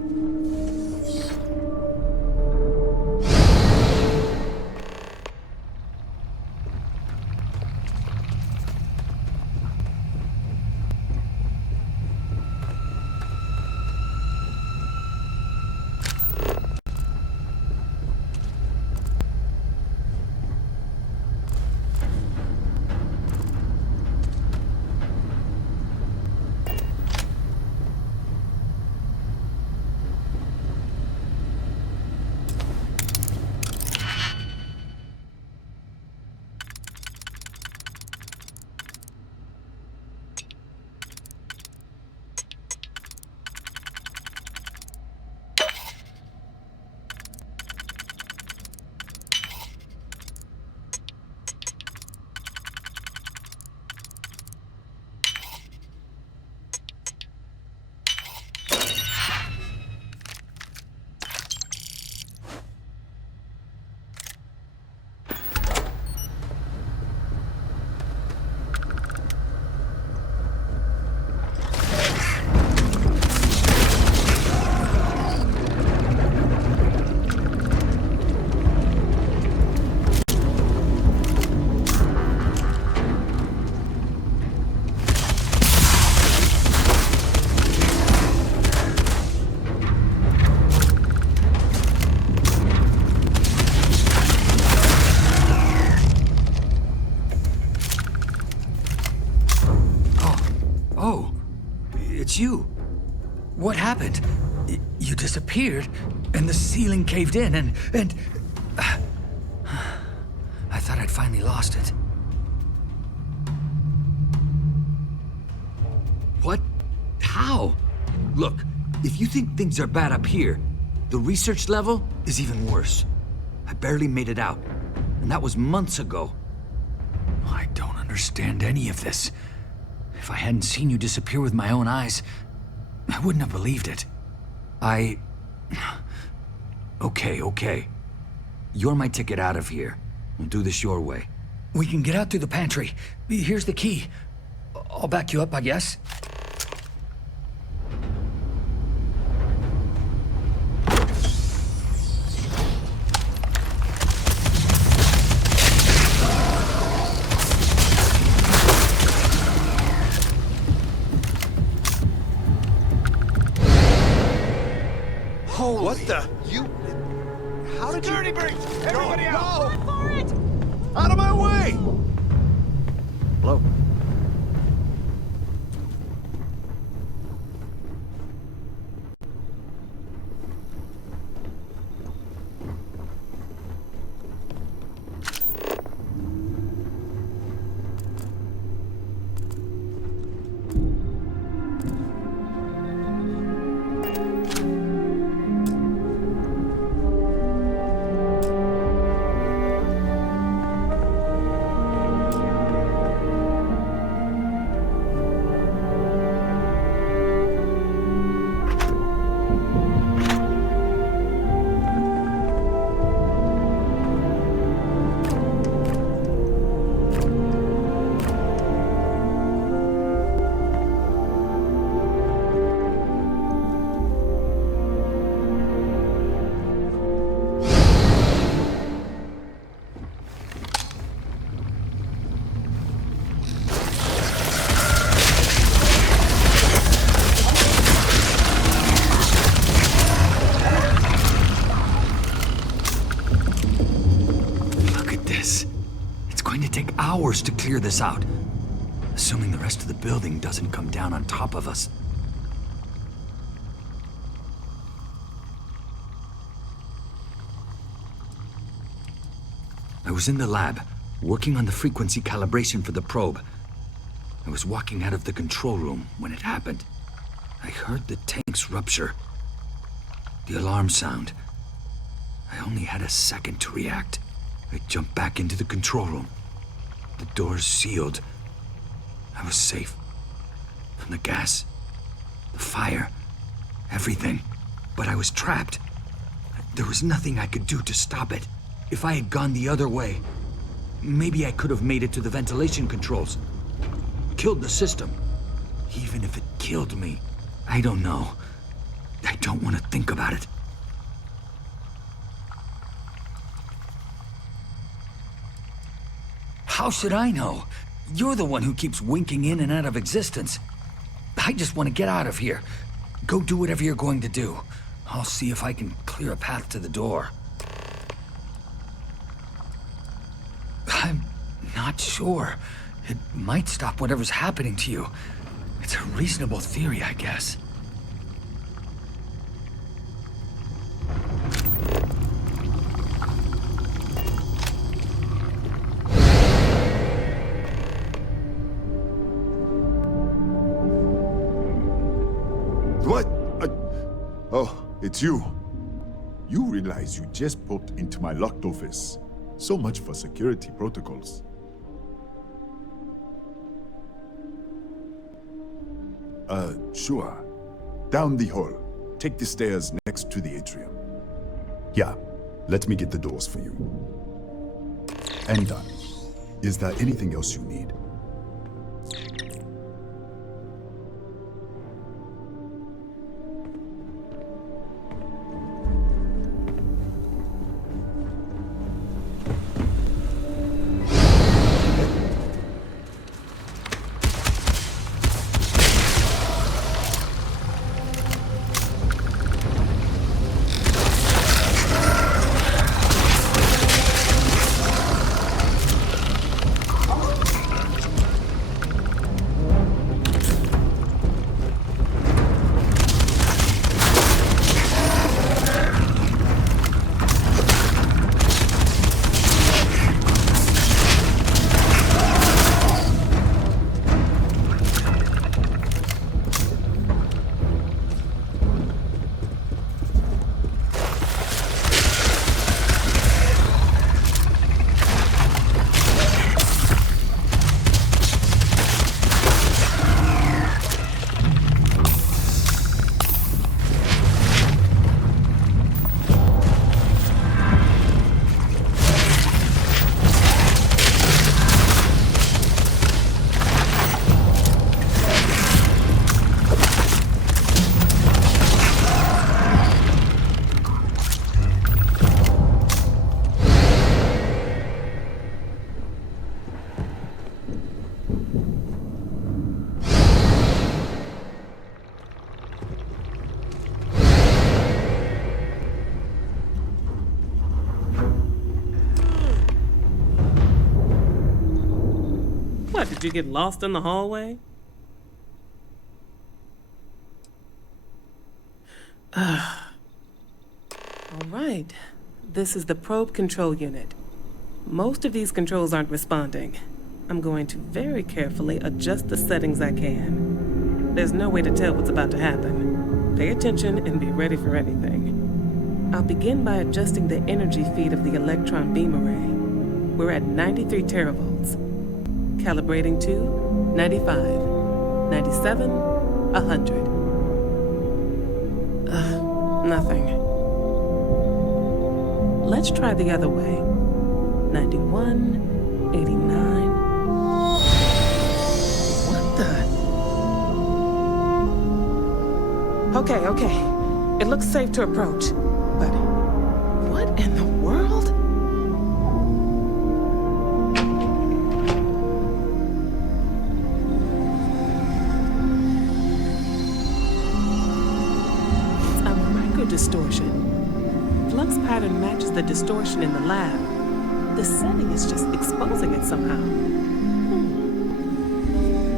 What happened? You disappeared, and the ceiling caved in, and... I thought I'd finally lost it. What? How? Look, if you think things are bad up here, the research level is even worse. I barely made it out, and that was months ago. I don't understand any of this. If I hadn't seen you disappear with my own eyes, I wouldn't have believed it. Okay. You're my ticket out of here. We'll do this your way. We can get out through the pantry. Here's the key. I'll back you up, I guess. What the? You... How did Security breach! Everybody out! Go for it! Out of my way! Hello? Hours to clear this out, assuming the rest of the building doesn't come down on top of us. I was in the lab, working on the frequency calibration for the probe. I was walking out of the control room when it happened. I heard the tanks rupture. The alarm sound. I only had a second to react. I jumped back into the control room. The doors sealed. I was safe. From the gas, the fire, everything. But I was trapped. There was nothing I could do to stop it. If I had gone the other way, maybe I could have made it to the ventilation controls. Killed the system. Even if it killed me, I don't know. I don't want to think about it. How should I know? You're the one who keeps winking in and out of existence. I just want to get out of here. Go do whatever you're going to do. I'll see if I can clear a path to the door. I'm not sure. It might stop whatever's happening to you. It's a reasonable theory, I guess. It's you. You realize you just popped into my locked office. So much for security protocols. Sure. Down the hall. Take the stairs next to the atrium. Yeah, let me get the doors for you. And done. Is there anything else you need? Did you get lost in the hallway? All right. This is the probe control unit. Most of these controls aren't responding. I'm going to very carefully adjust the settings I can. There's no way to tell what's about to happen. Pay attention and be ready for anything. I'll begin by adjusting the energy feed of the electron beam array. We're at 93 teravolts. Calibrating to 95, 97, 100. Nothing. Let's try the other way. 91, 89. What the? Okay. It looks safe to approach. But what in the world? It's a microdistortion. Flux pattern matches the distortion in the lab. The setting is just exposing it somehow.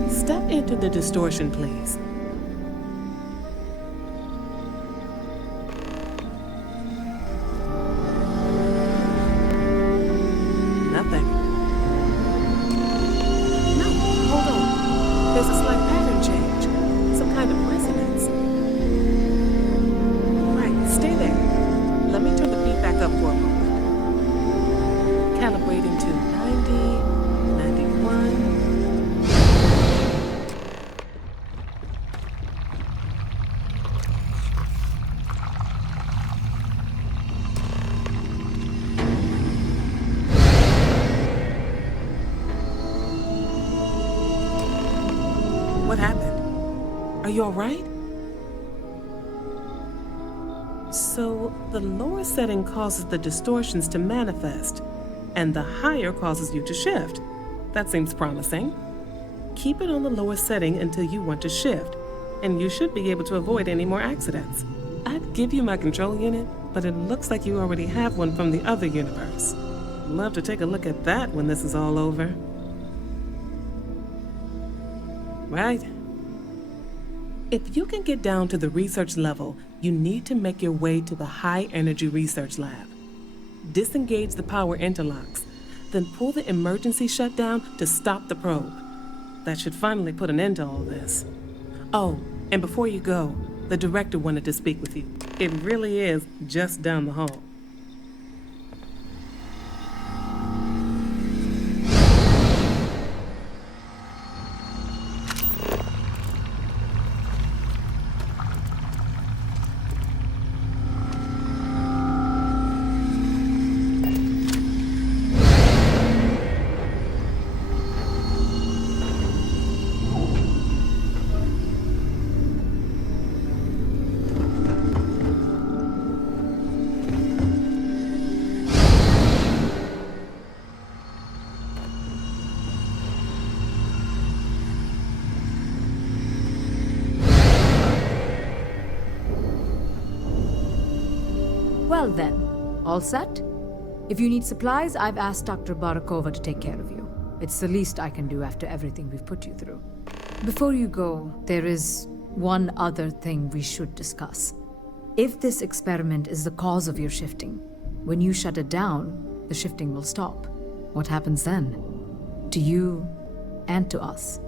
Step into the distortion, please. Nothing. No, hold on. There's a slight pattern change. Some kind of resonance. Right, stay there. Let me turn the beat back up for a moment. Calibrating to 90, 91. What happened? Are you all right? So, the lower setting causes the distortions to manifest, and the higher causes you to shift. That seems promising. Keep it on the lower setting until you want to shift, and you should be able to avoid any more accidents. I'd give you my control unit, but it looks like you already have one from the other universe. Love to take a look at that when this is all over. Right. If you can get down to the research level, you need to make your way to the high energy research lab. Disengage the power interlocks, then pull the emergency shutdown to stop the probe. That should finally put an end to all this. Oh, and before you go, the director wanted to speak with you. It really is just down the hall. Well then, all set? If you need supplies, I've asked Dr. Barakova to take care of you. It's the least I can do after everything we've put you through. Before you go, there is one other thing we should discuss. If this experiment is the cause of your shifting, when you shut it down, the shifting will stop. What happens then? To you and to us.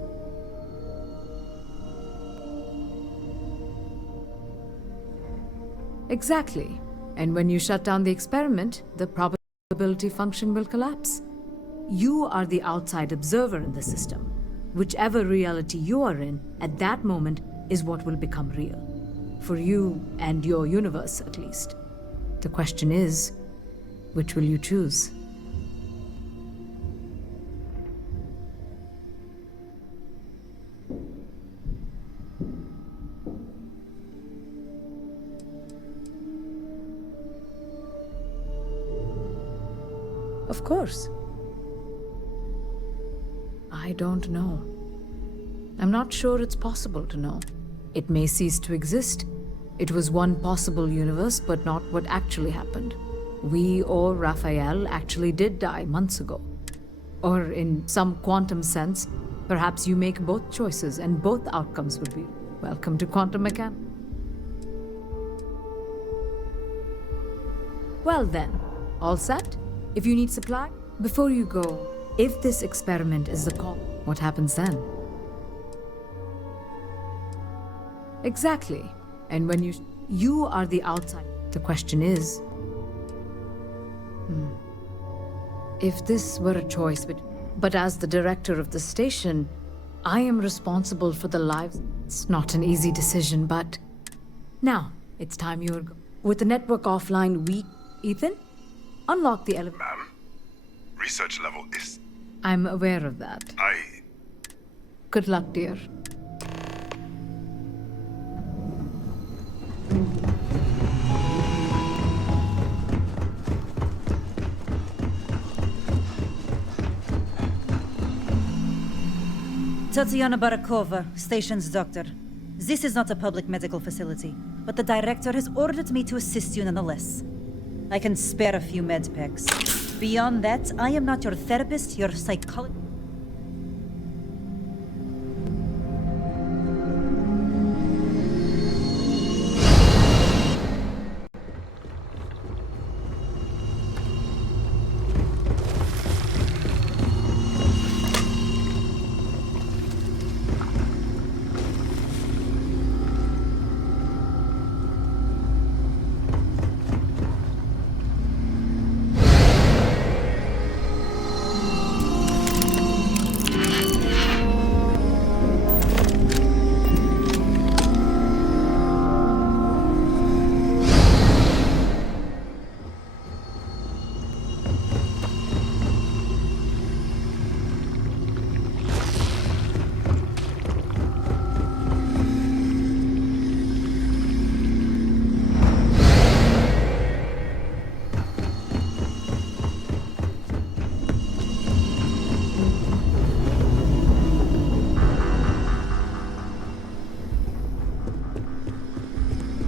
Exactly. And when you shut down the experiment, the probability function will collapse. You are the outside observer in the system. Whichever reality you are in, at that moment, is what will become real. For you and your universe, at least. The question is, which will you choose? Of course. I don't know. I'm not sure it's possible to know. It may cease to exist. It was one possible universe, but not what actually happened. We or Raphael actually did die months ago. Or in some quantum sense, Perhaps you make both choices, and both outcomes would be welcome to quantum mechanics. Well then, all set? If you need supply, before you go, if this experiment is the call, what happens then? Exactly. And when you are the outside, the question is, if this were a choice, but as the director of the station, I am responsible for the lives. It's not an easy decision, but now it's time you're with the network offline. Ethan, unlock the elevator. Ma'am, research level is... I'm aware of that. Good luck, dear. Tatiana Barakova, station's doctor. This is not a public medical facility, but the director has ordered me to assist you nonetheless. I can spare a few med packs. Beyond that, I am not your therapist, your psychologist.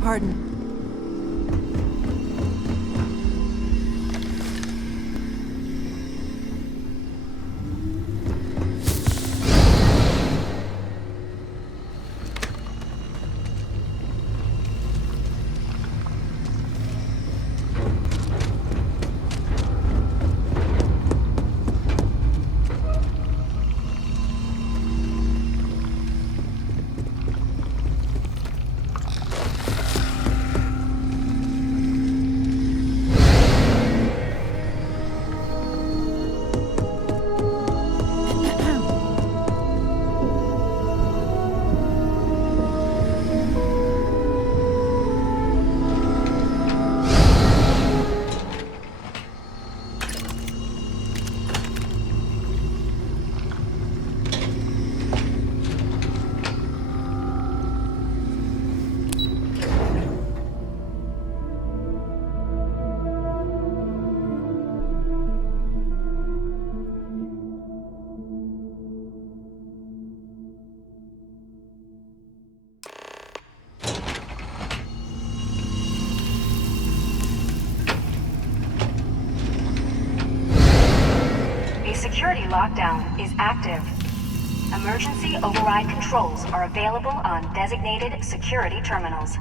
Pardon. Security lockdown is active. Emergency override controls are available on designated security terminals.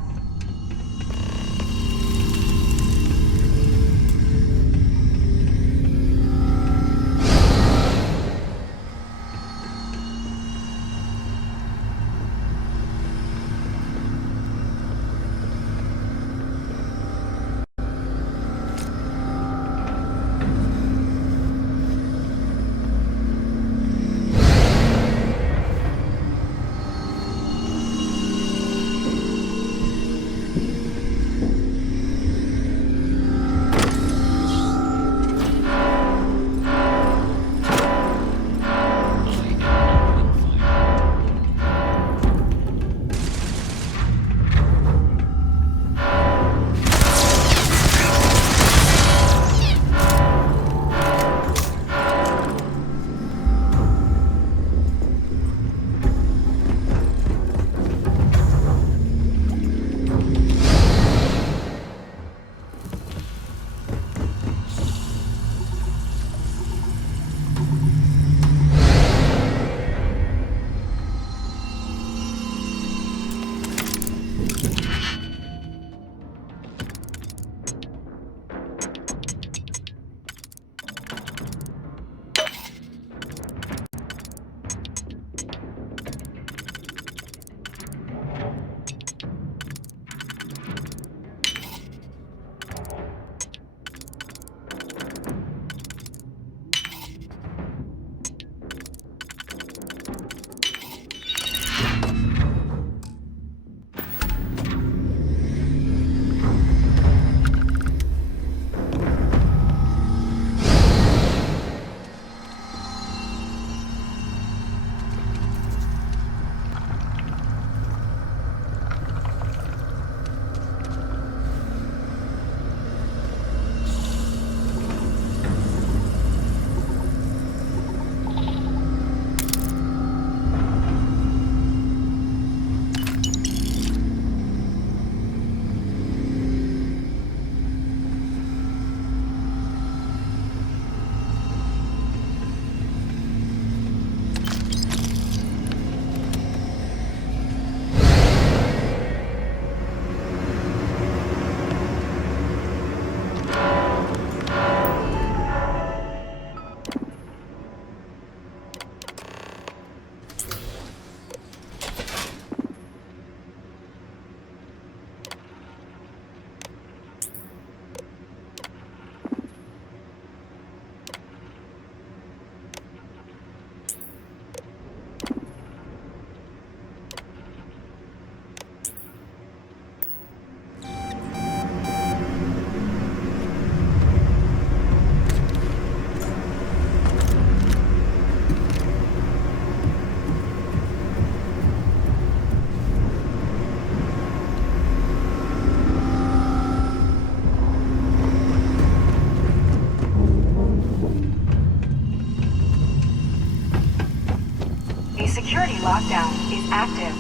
active.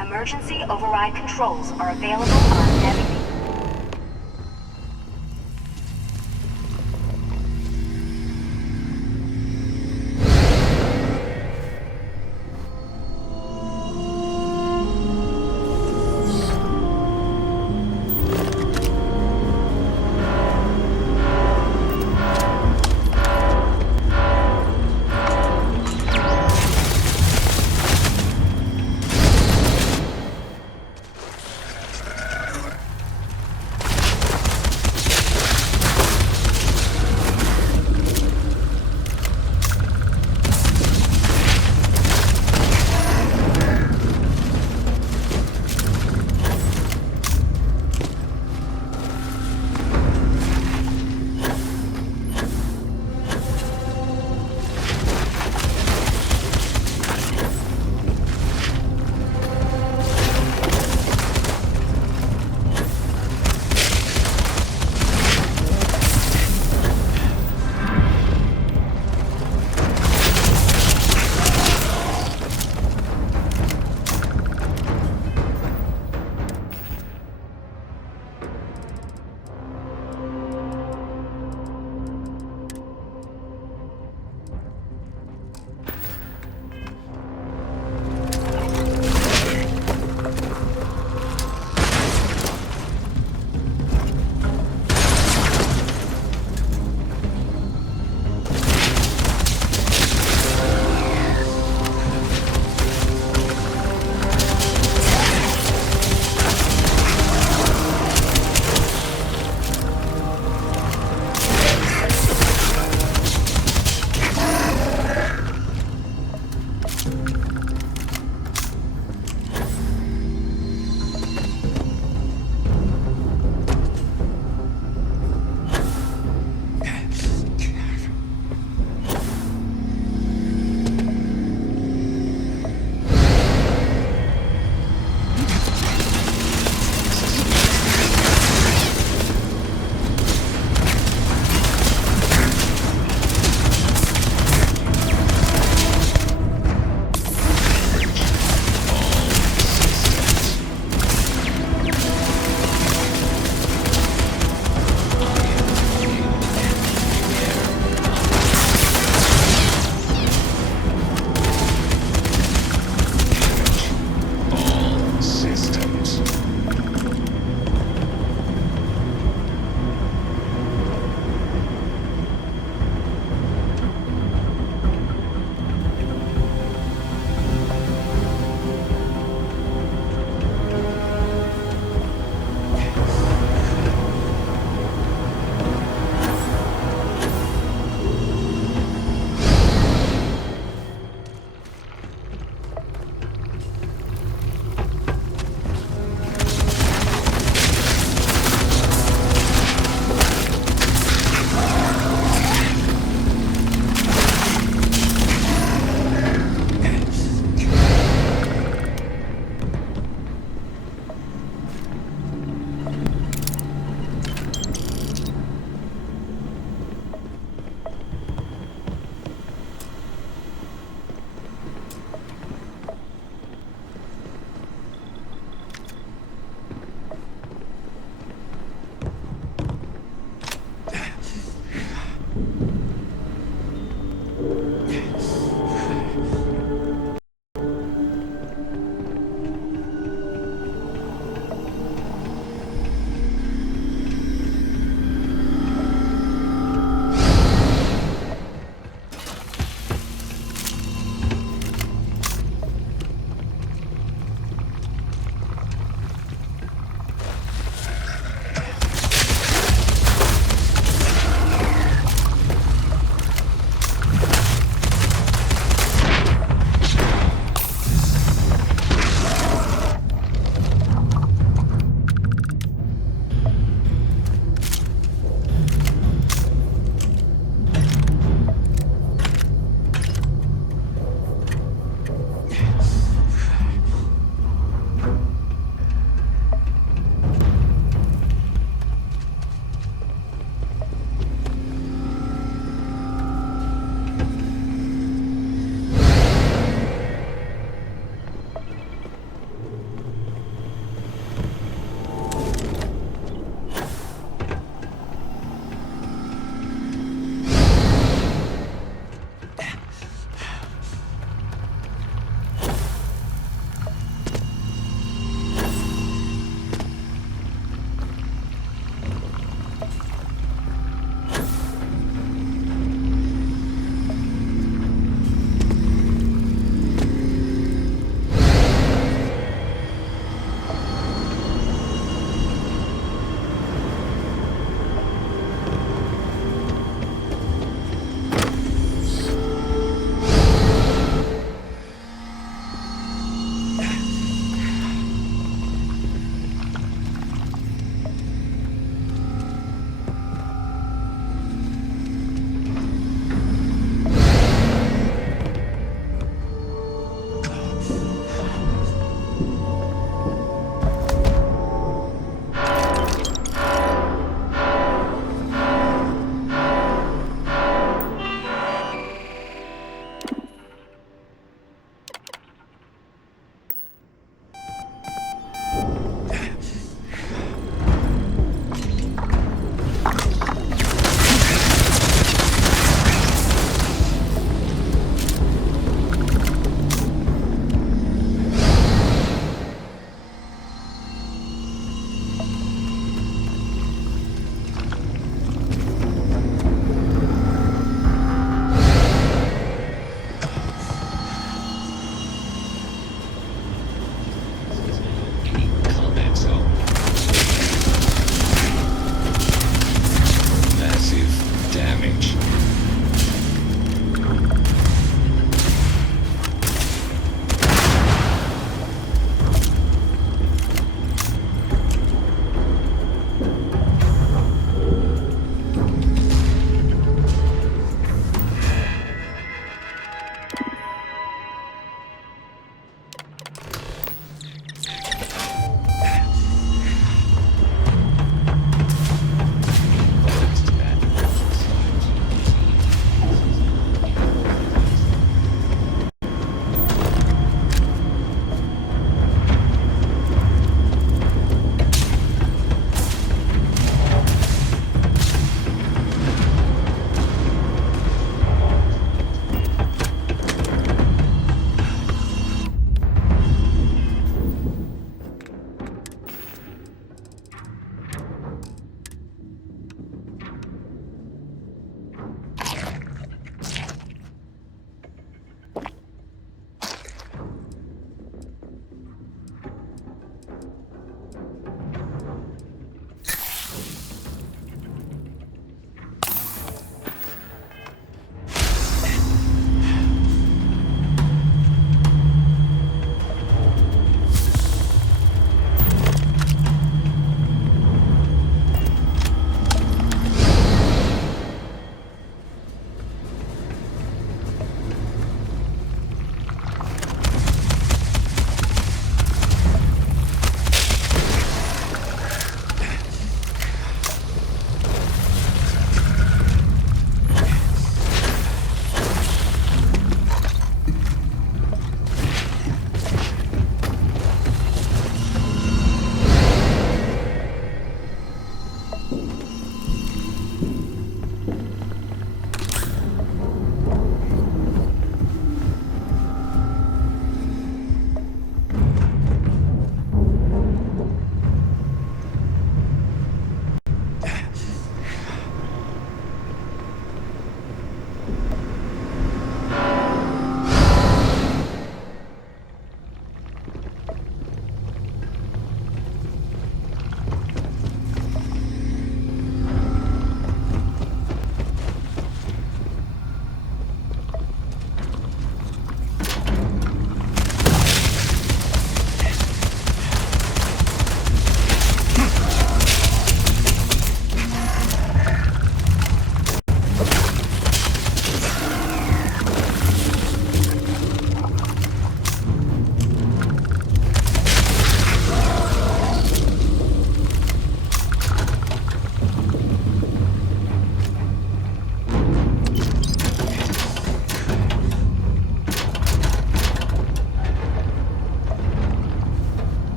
Emergency override controls are available on designated...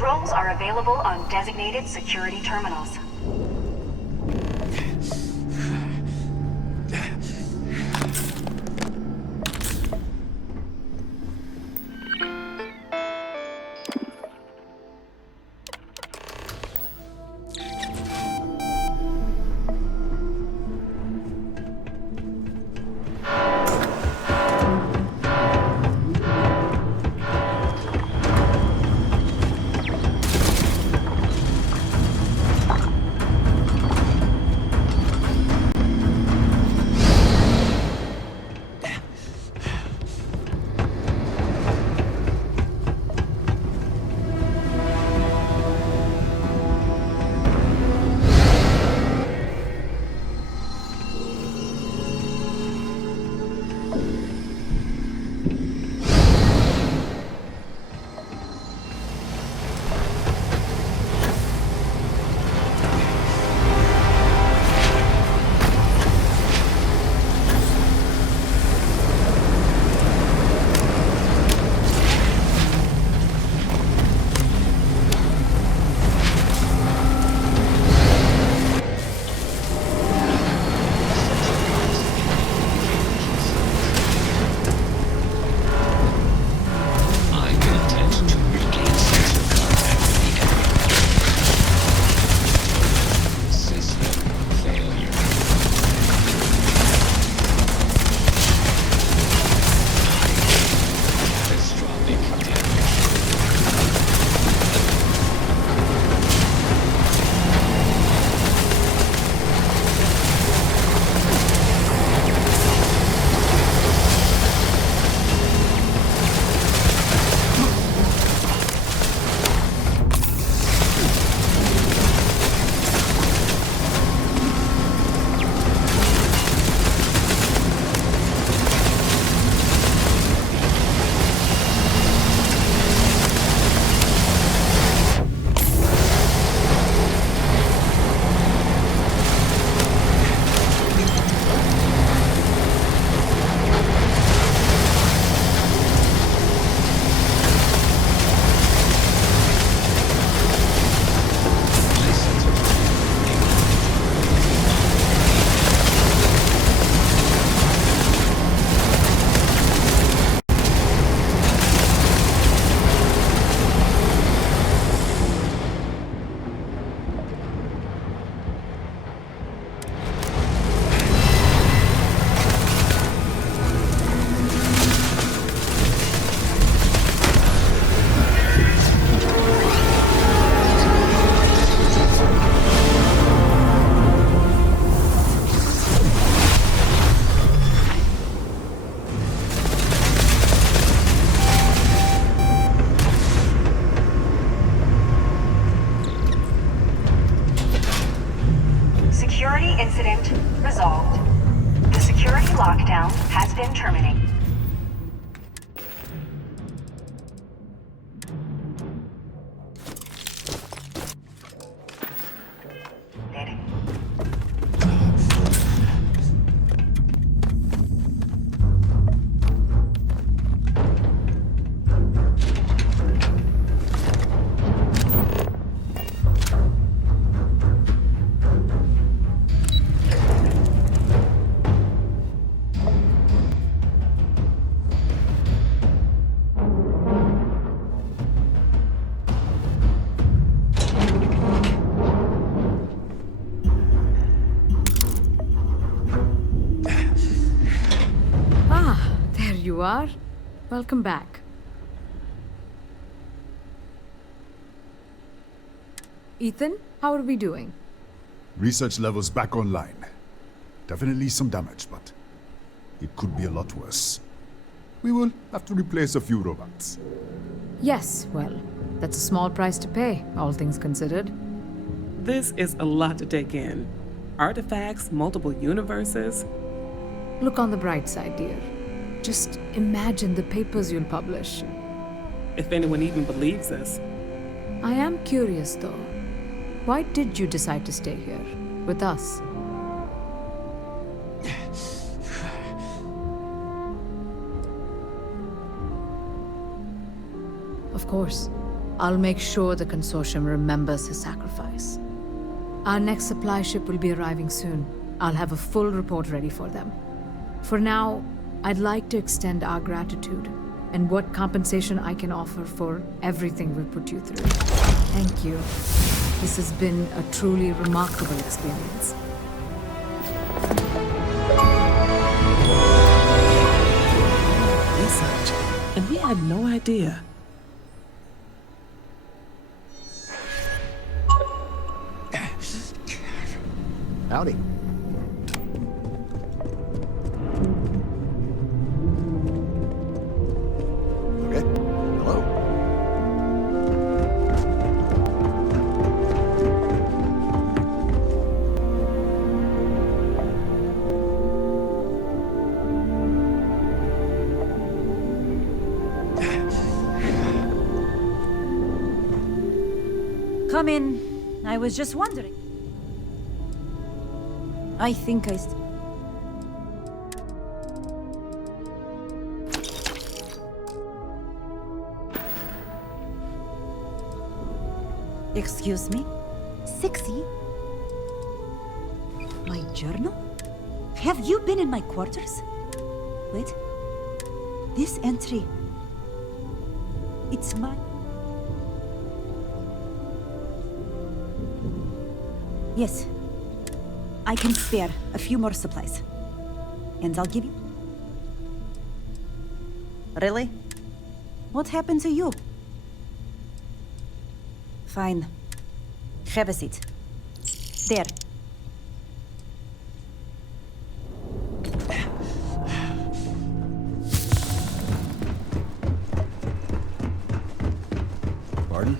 Controls are available on designated security terminals. Incident resolved. The security lockdown has been terminated. You are? Welcome back. Ethan, how are we doing? Research levels back online. Definitely some damage, but it could be a lot worse. We will have to replace a few robots. Yes, well, that's a small price to pay, all things considered. This is a lot to take in. Artifacts, multiple universes. Look on the bright side, dear. Just imagine the papers you'll publish. If anyone even believes us. I am curious, though. Why did you decide to stay here, with us? Of course. I'll make sure the consortium remembers his sacrifice. Our next supply ship will be arriving soon. I'll have a full report ready for them. For now, I'd like to extend our gratitude and what compensation I can offer for everything we've put you through. Thank you. This has been a truly remarkable experience. Research, and we had no idea. Howdy. Okay. Hello. Come in. I was just wondering. I think I... Excuse me? 60? My journal? Have you been in my quarters? Wait. This entry... It's my... Yes. I can spare a few more supplies. And I'll give you... Really? What happened to you? Fine. Have a seat. There. Pardon?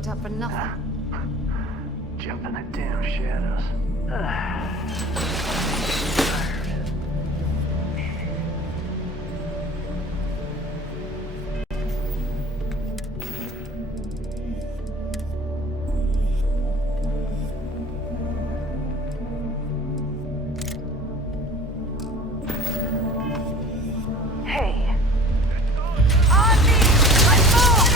worked up for nothing. Jump in the damn shadows. Hey. On me! Let's move!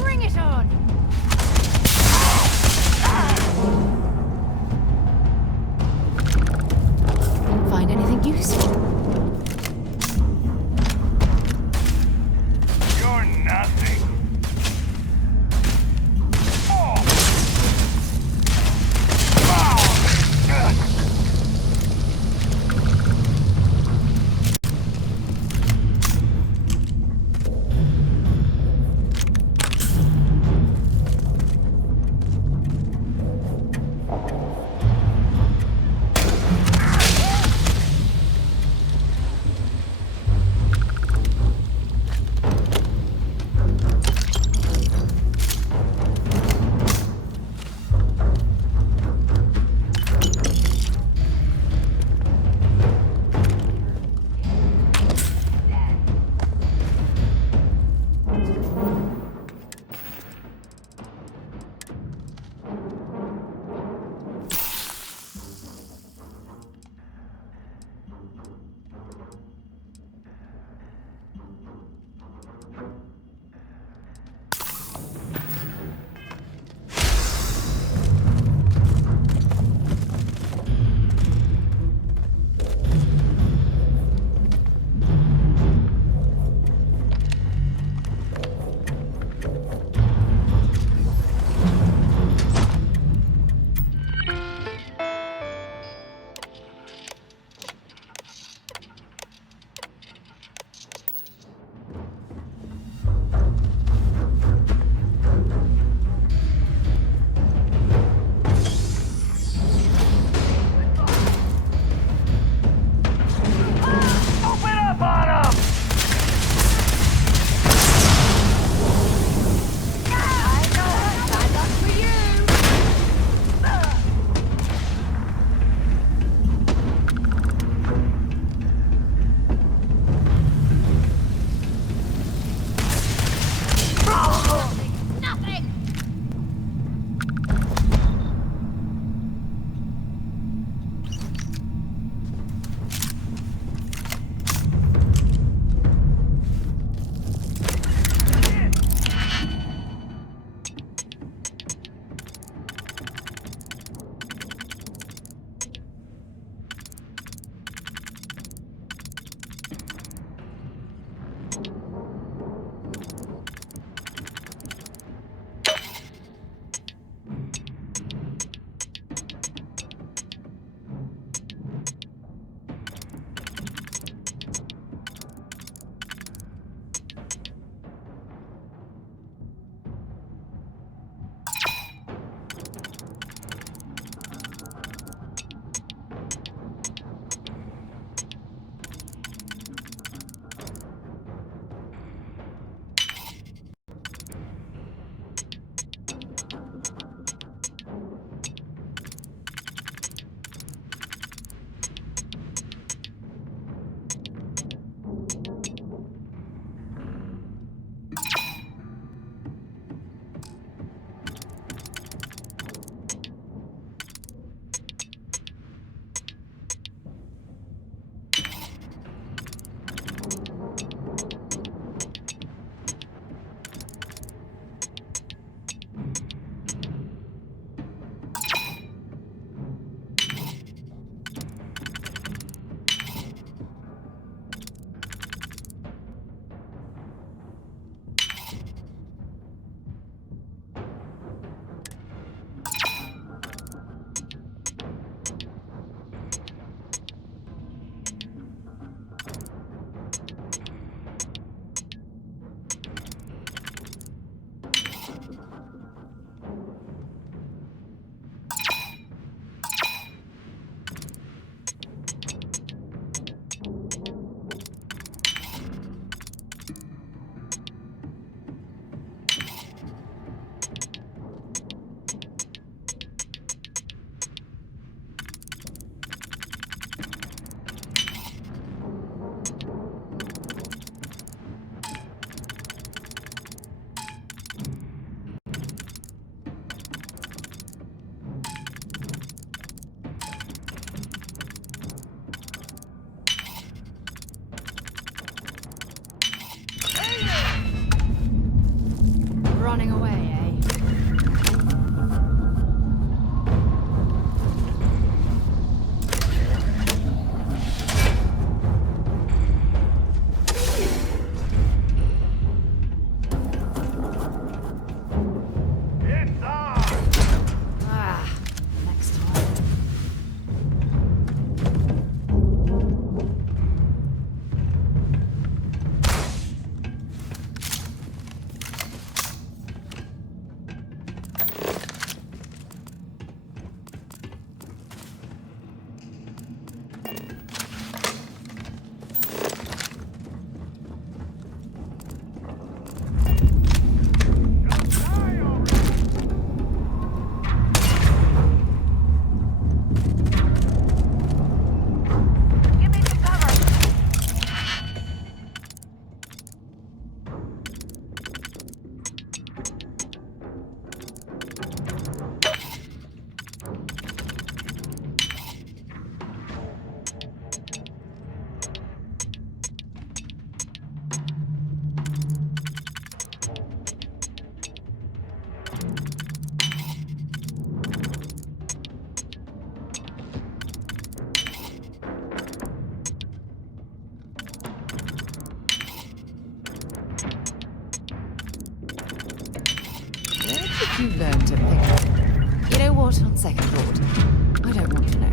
Bring it on! Find anything useful? You're nothing. running away, eh? Next time. You learn to pick. You know what? On second thought, I don't want to know.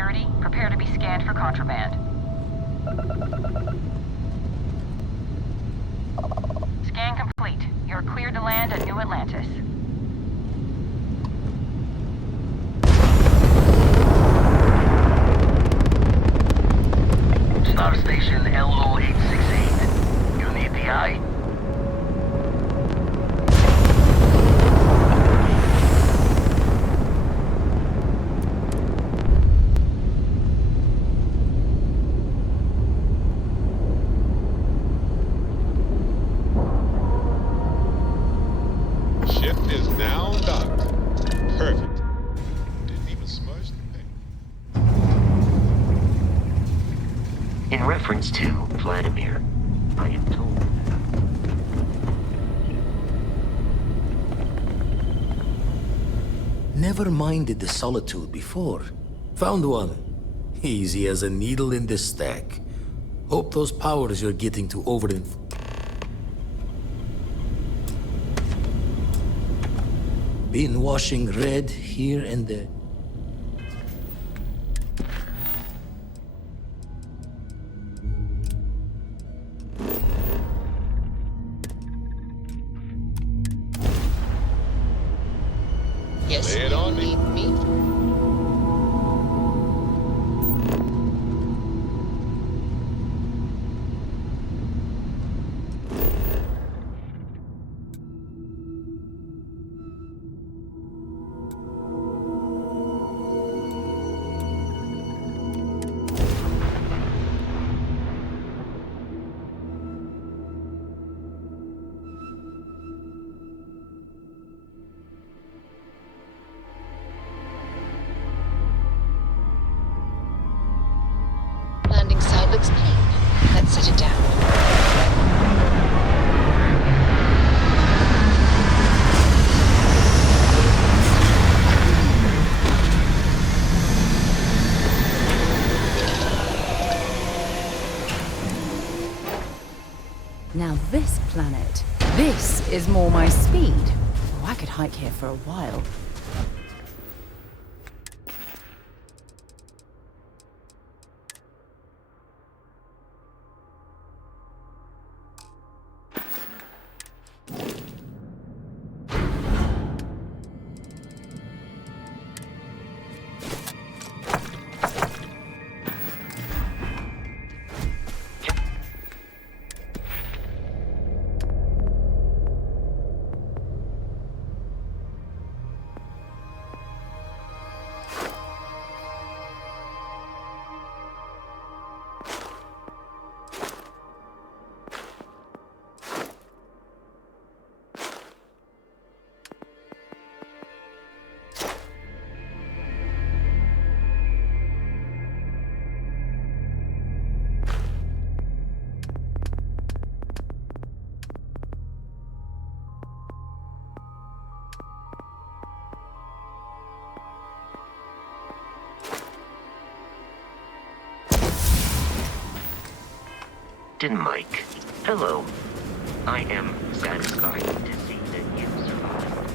security. Prepare to be scanned for contraband. Scan complete. You're cleared to land at New Atlantis. Star Station LO868. You need the eye? Ship is now docked. Perfect. Didn't even smudge the paint. In reference to Vladimir, I am told. Never minded the solitude before. Found one. Easy as a needle in the stack. Hope those powers you're getting to Been washing red here and there. Yes, Lay it on me. me. Landing side looks clean. Let's set it down. Now this planet, this is more my speed. Oh, I could hike here for a while. Mike. Hello. I am satisfied to see that you survived.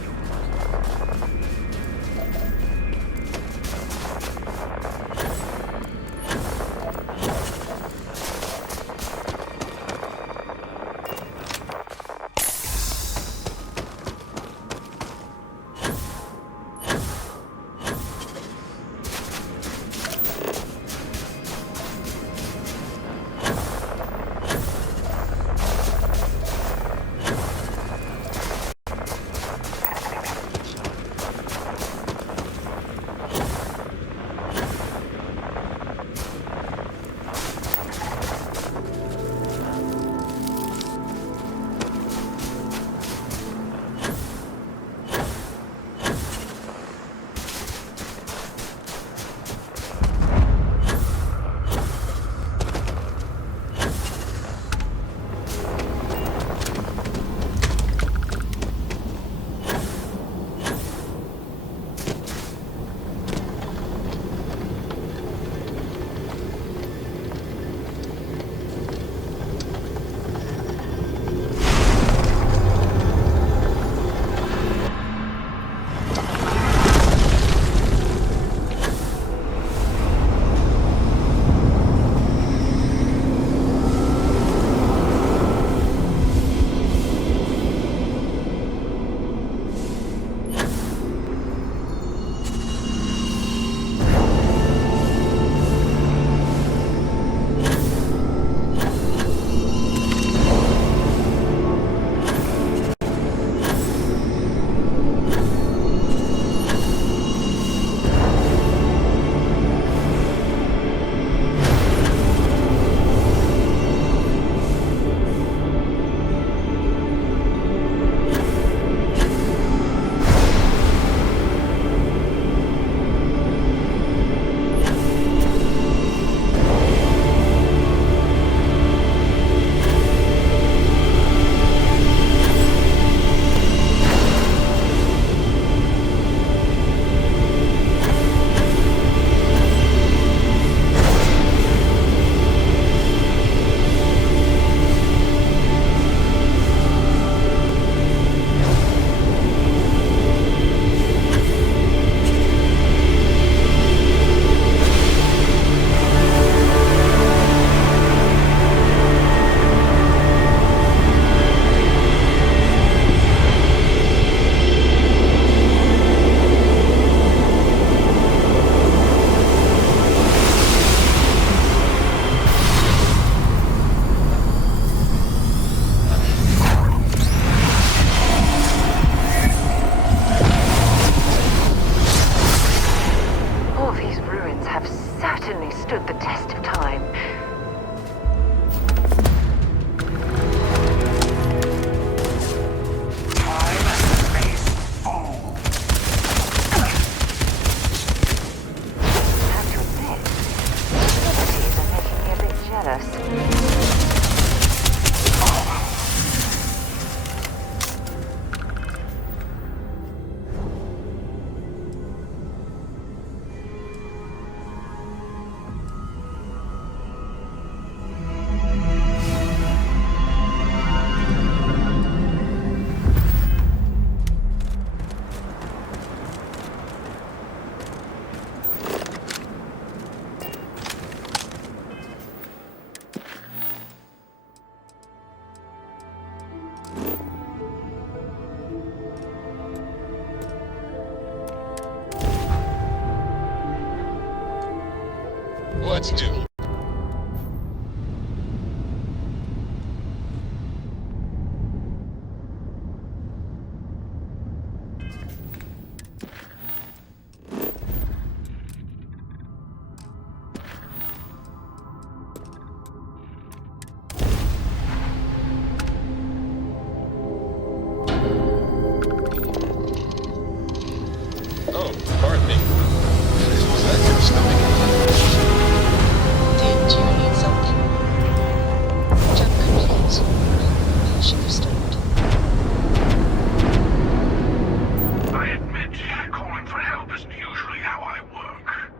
Let's do it. Oh, pardon me. Was that your stomach? Did you need something? Jump complete. I should have stopped. I admit, calling for help isn't usually how I work.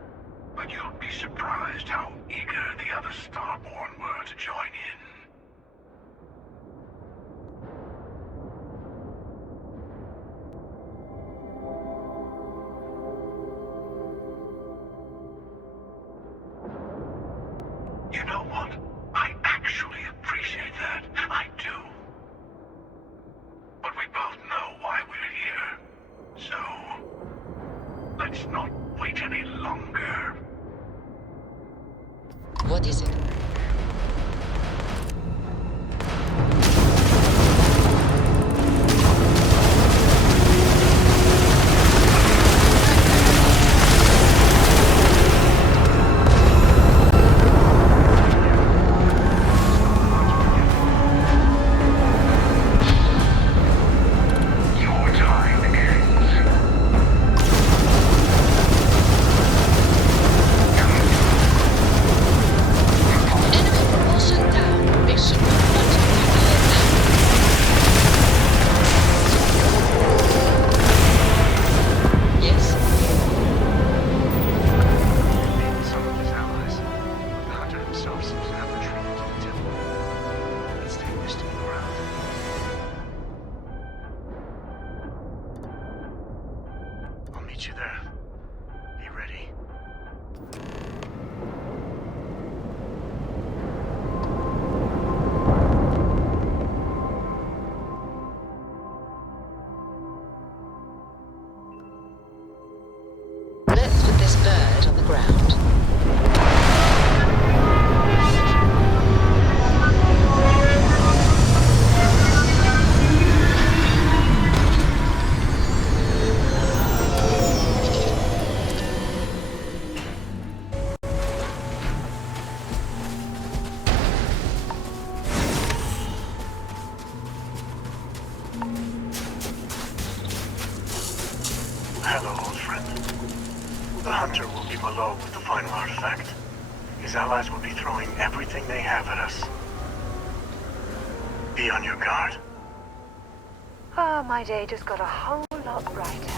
But you'll be surprised how eager the other Starborn were to join in. You know what? I actually appreciate that. I do. But we both know why we're here. So, let's not wait any longer. What is it? Your time ends. Enemy propulsion down. They should not want to nuclear now. Yes? Maybe some of his allies. The hunter himself seems to have retreated to the temple. Let's take this to the ground. I'll meet you there. Be ready. Let's put this bird on the ground. Hello, old friend. The hunter will be below with the final artifact. His allies will be throwing everything they have at us. Be on your guard. Ah, my day just got a whole lot brighter.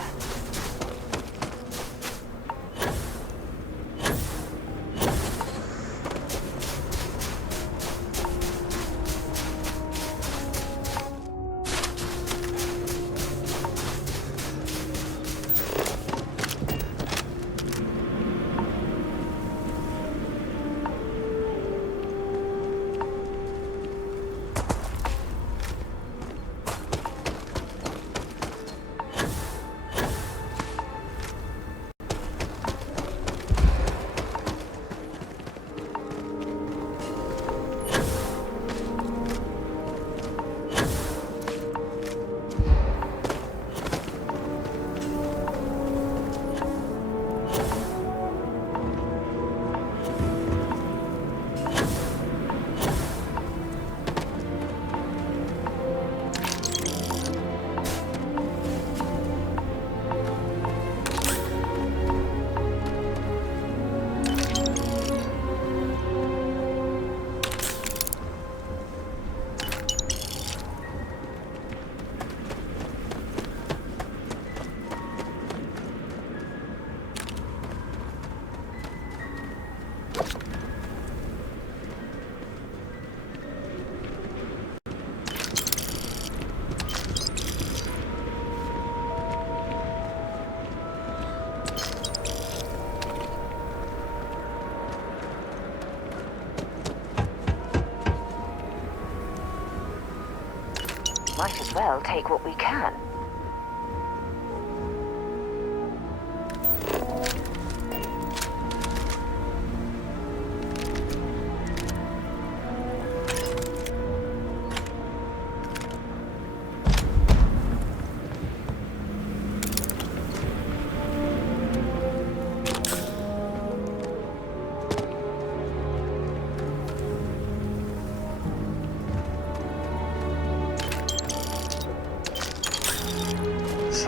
Might as well take what we can.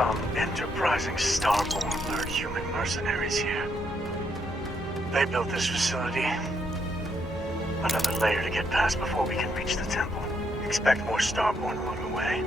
some enterprising Starborn lured human mercenaries here. They built this facility. Another layer to get past before we can reach the temple. Expect more Starborn along the way.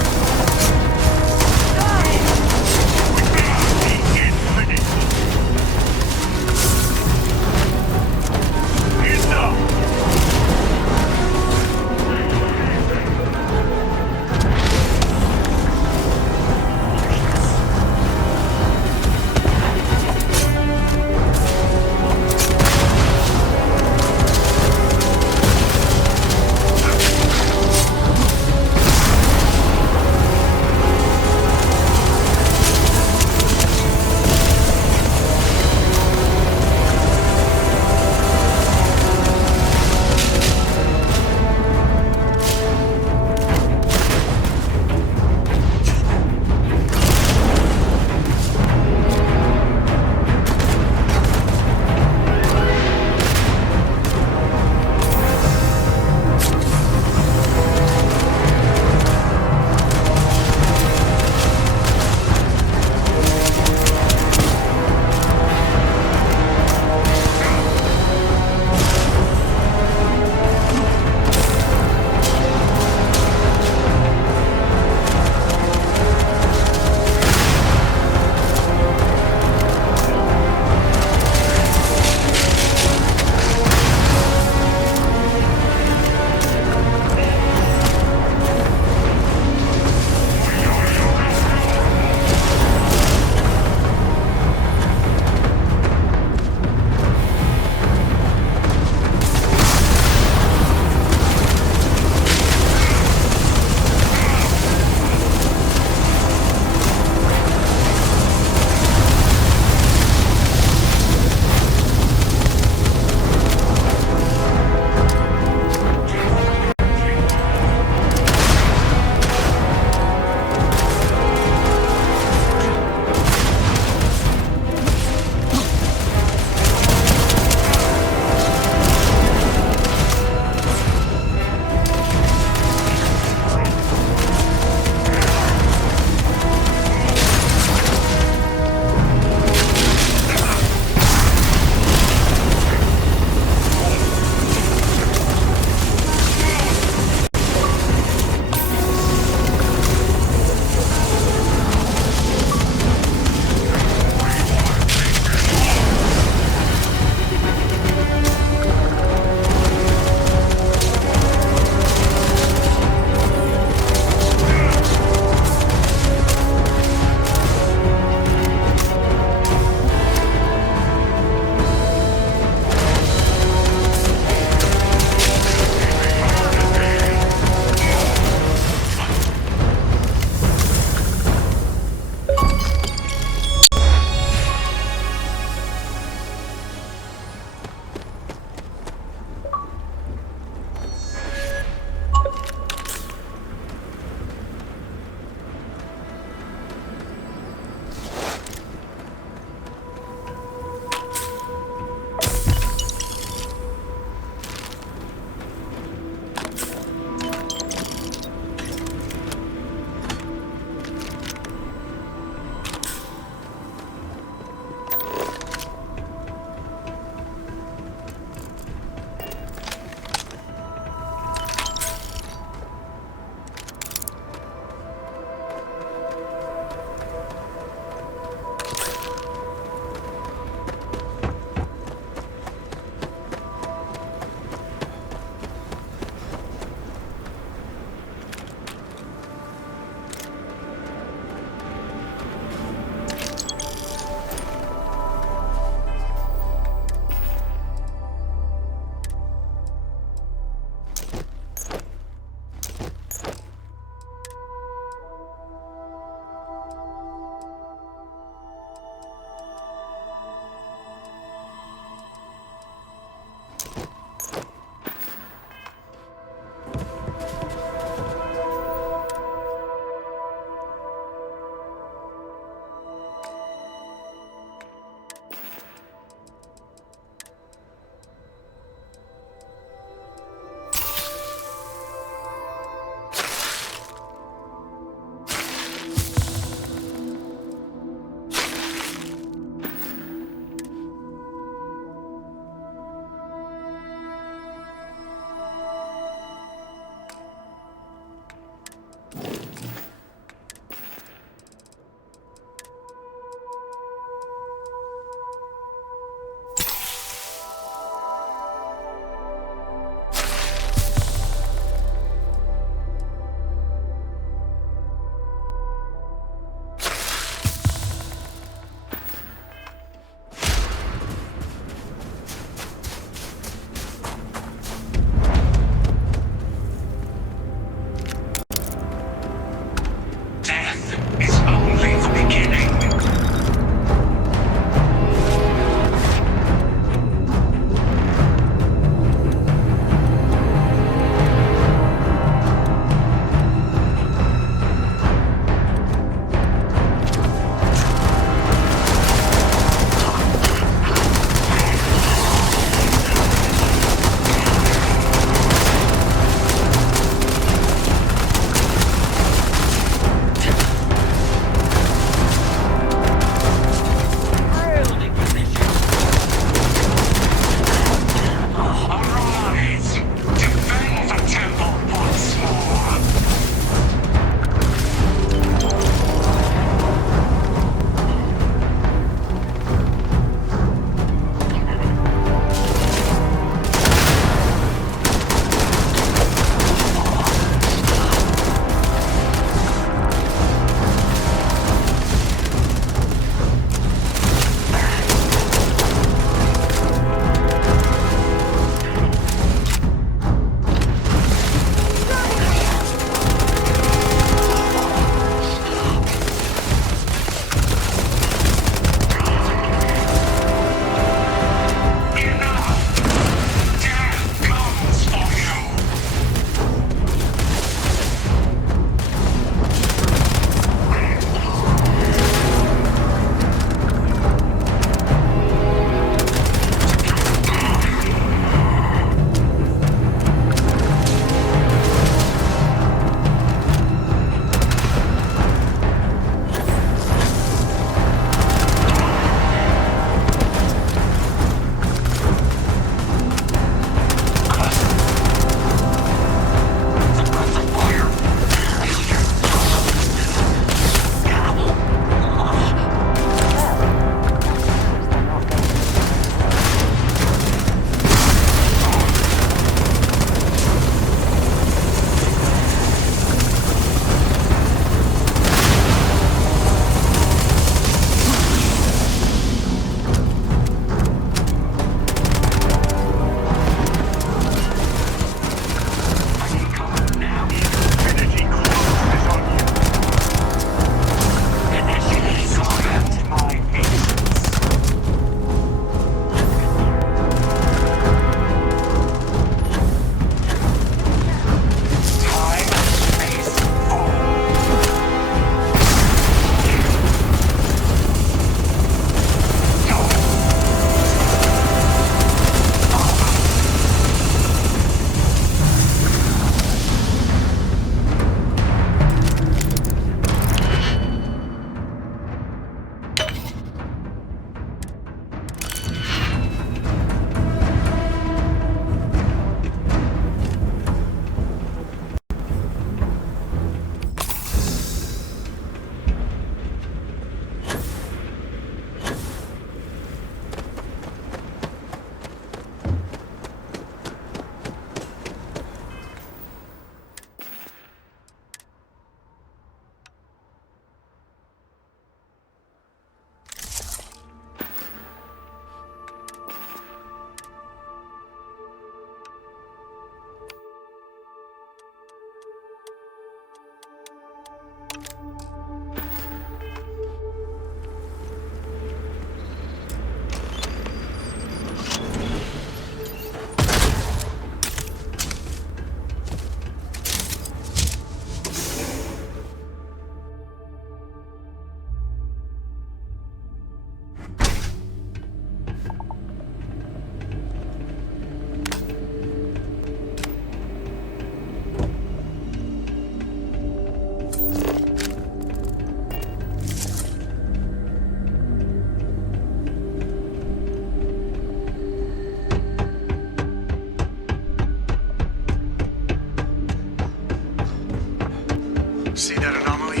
See that anomaly?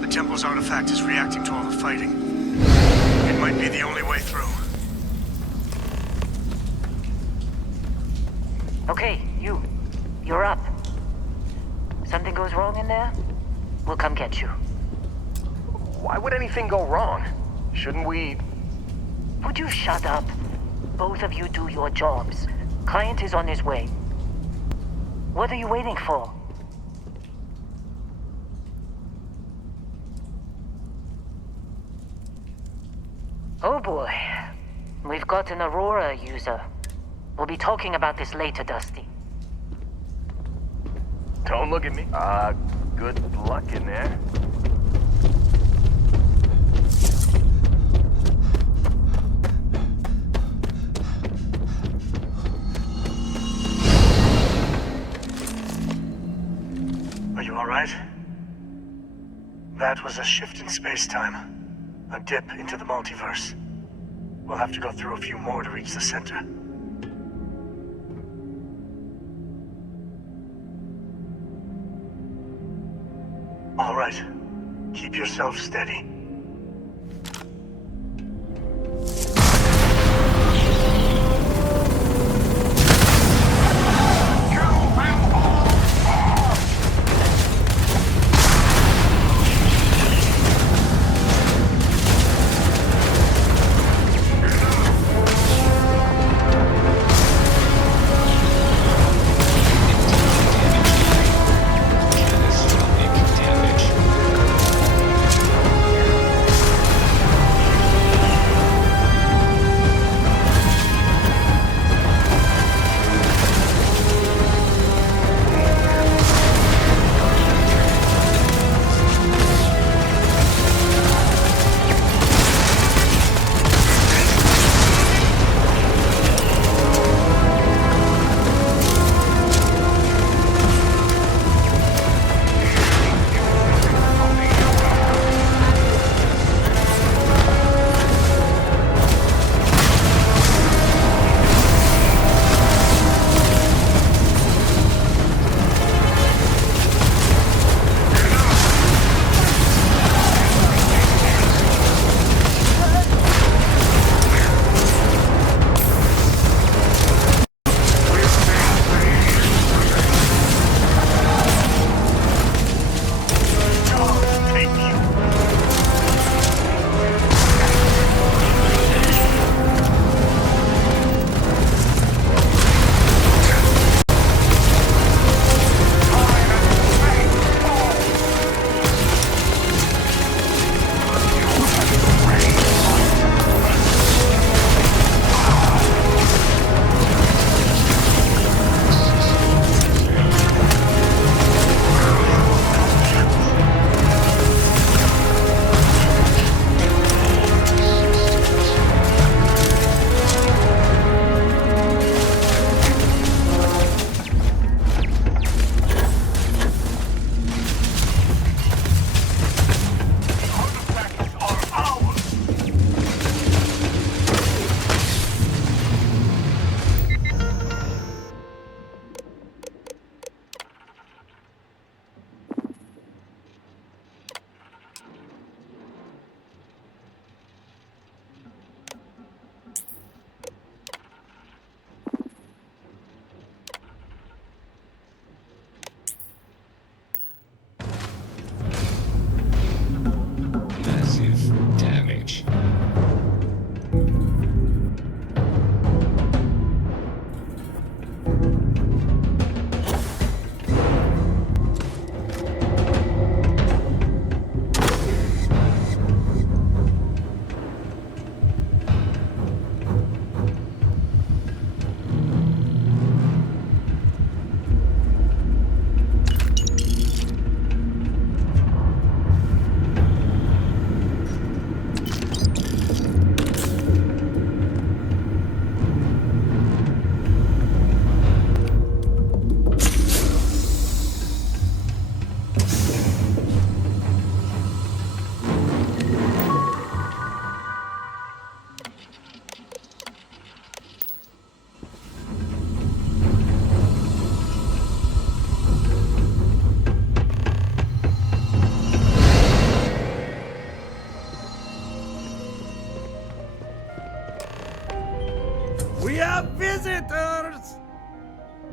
The temple's artifact is reacting to all the fighting. It might be the only way through. Okay, you're up. Something goes wrong in there? We'll come get you. Why would anything go wrong? Shouldn't we... Would you shut up? Both of you do your jobs. Client is on his way. What are you waiting for? Oh boy. We've got an Aurora user. We'll be talking about this later, Dusty. Don't look at me. Good luck in there. Are you alright? That was a shift in space-time. A dip into the multiverse. We'll have to go through a few more to reach the center. All right. Keep yourself steady.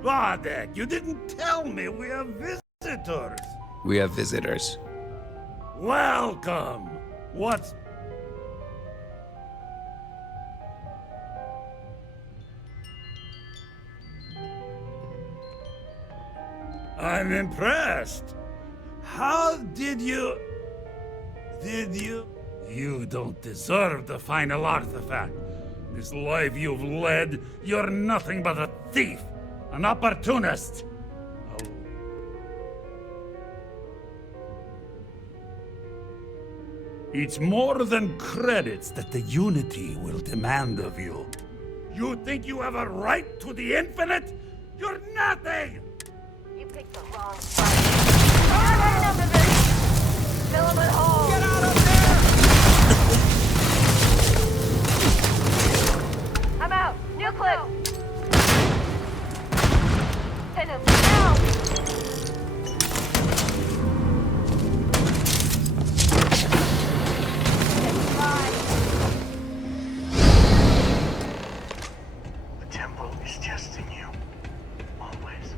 Vadek, you didn't tell me we have visitors. We have visitors. Welcome. What's... I'm impressed. How did you... You don't deserve the final artifact. This life you've led, you're nothing but a thief, an opportunist. It's more than credits that the Unity will demand of you. You think you have a right to the infinite? You're nothing! You picked the wrong fight. I've had enough of this! Fill him at home! Get out of there! I'm out! New clip! Hit him now! The temple is testing you. Always.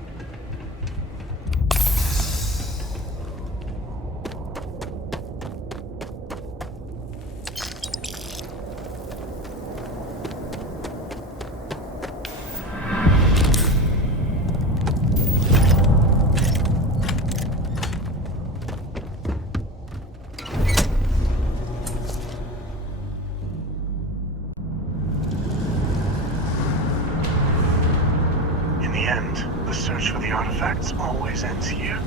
In the end, the search for the artifacts always ends here.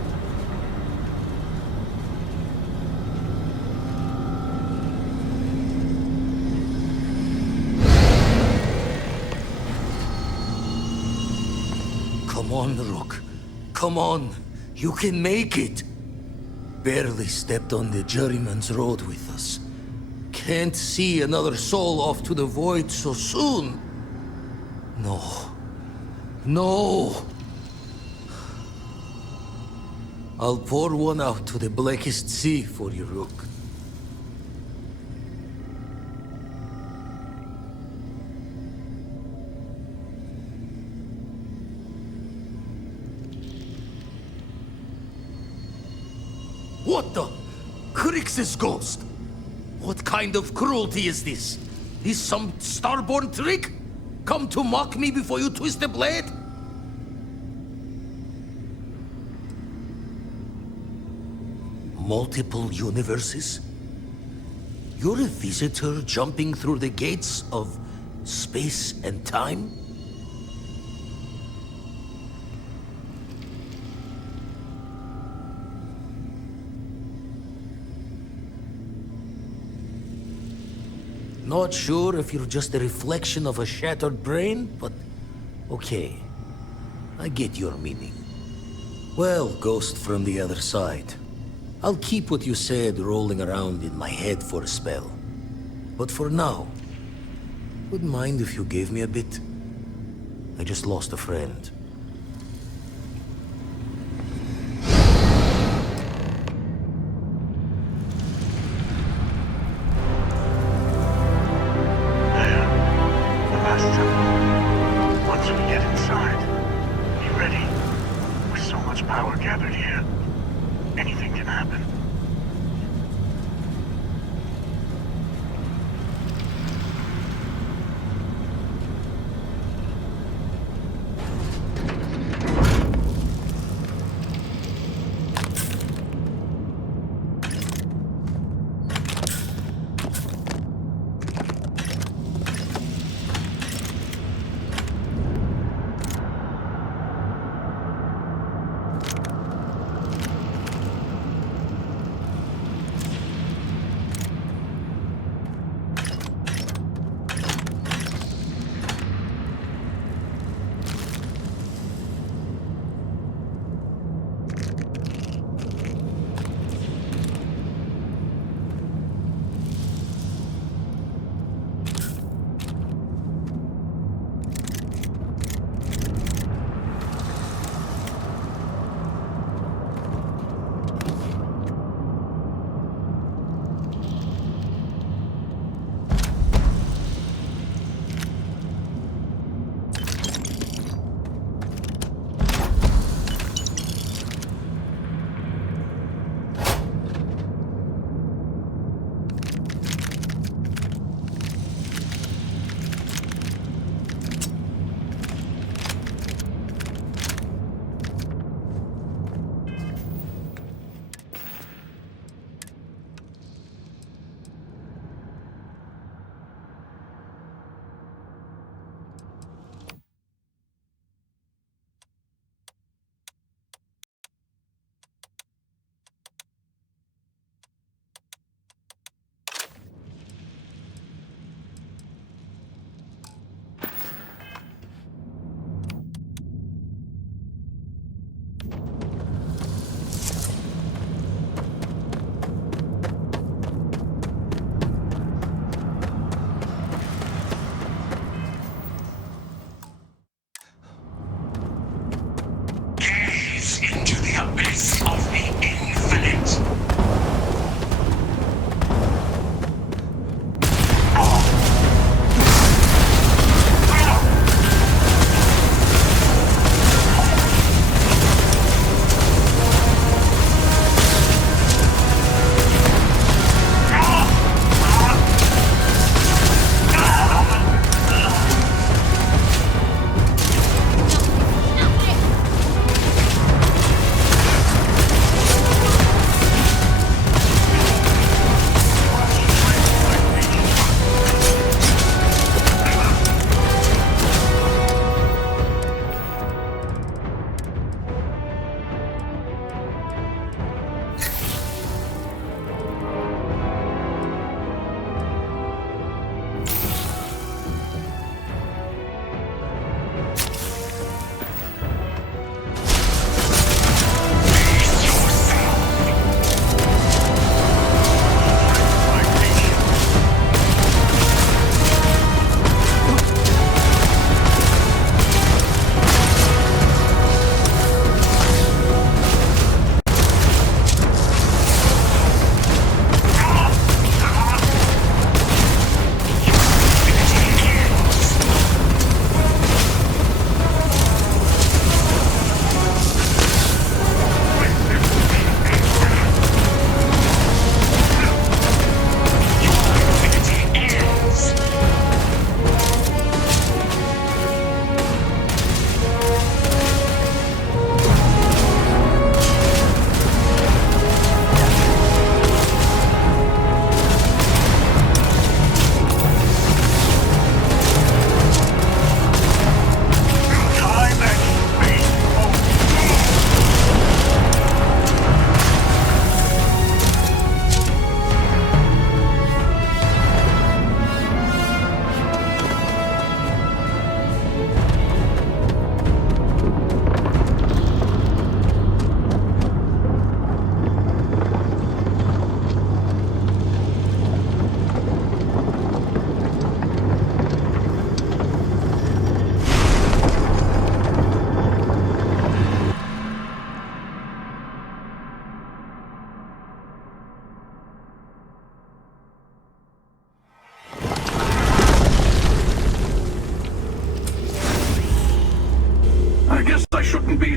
Come on, Rook. Come on. You can make it. Barely stepped on the juryman's road with us. Can't see another soul off to the void so soon. No. No! I'll pour one out to the blackest sea for you, Rook. What the? Crix's ghost? What kind of cruelty is this? Is some starborn trick? Come to mock me before you twist the blade? Multiple universes? You're a visitor jumping through the gates of space and time? Not sure if you're just a reflection of a shattered brain, but okay. I get your meaning. Well, ghost from the other side. I'll keep what you said rolling around in my head for a spell. But for now, wouldn't mind if you gave me a bit. I just lost a friend. Once we get inside, be ready. With so much power gathered here, anything can happen.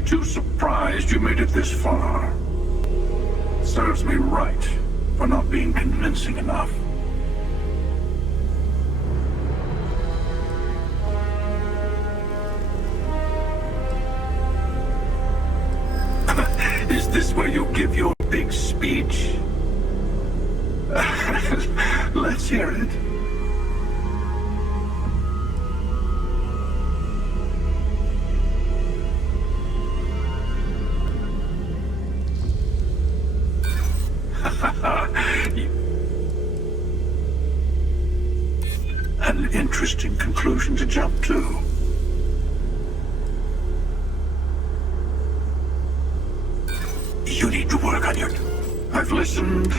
too surprised you made it this far. Serves me right for not being convincing enough. Is this where you give your big speech? Let's hear it. An interesting conclusion to jump to. You need to work on your... I've listened.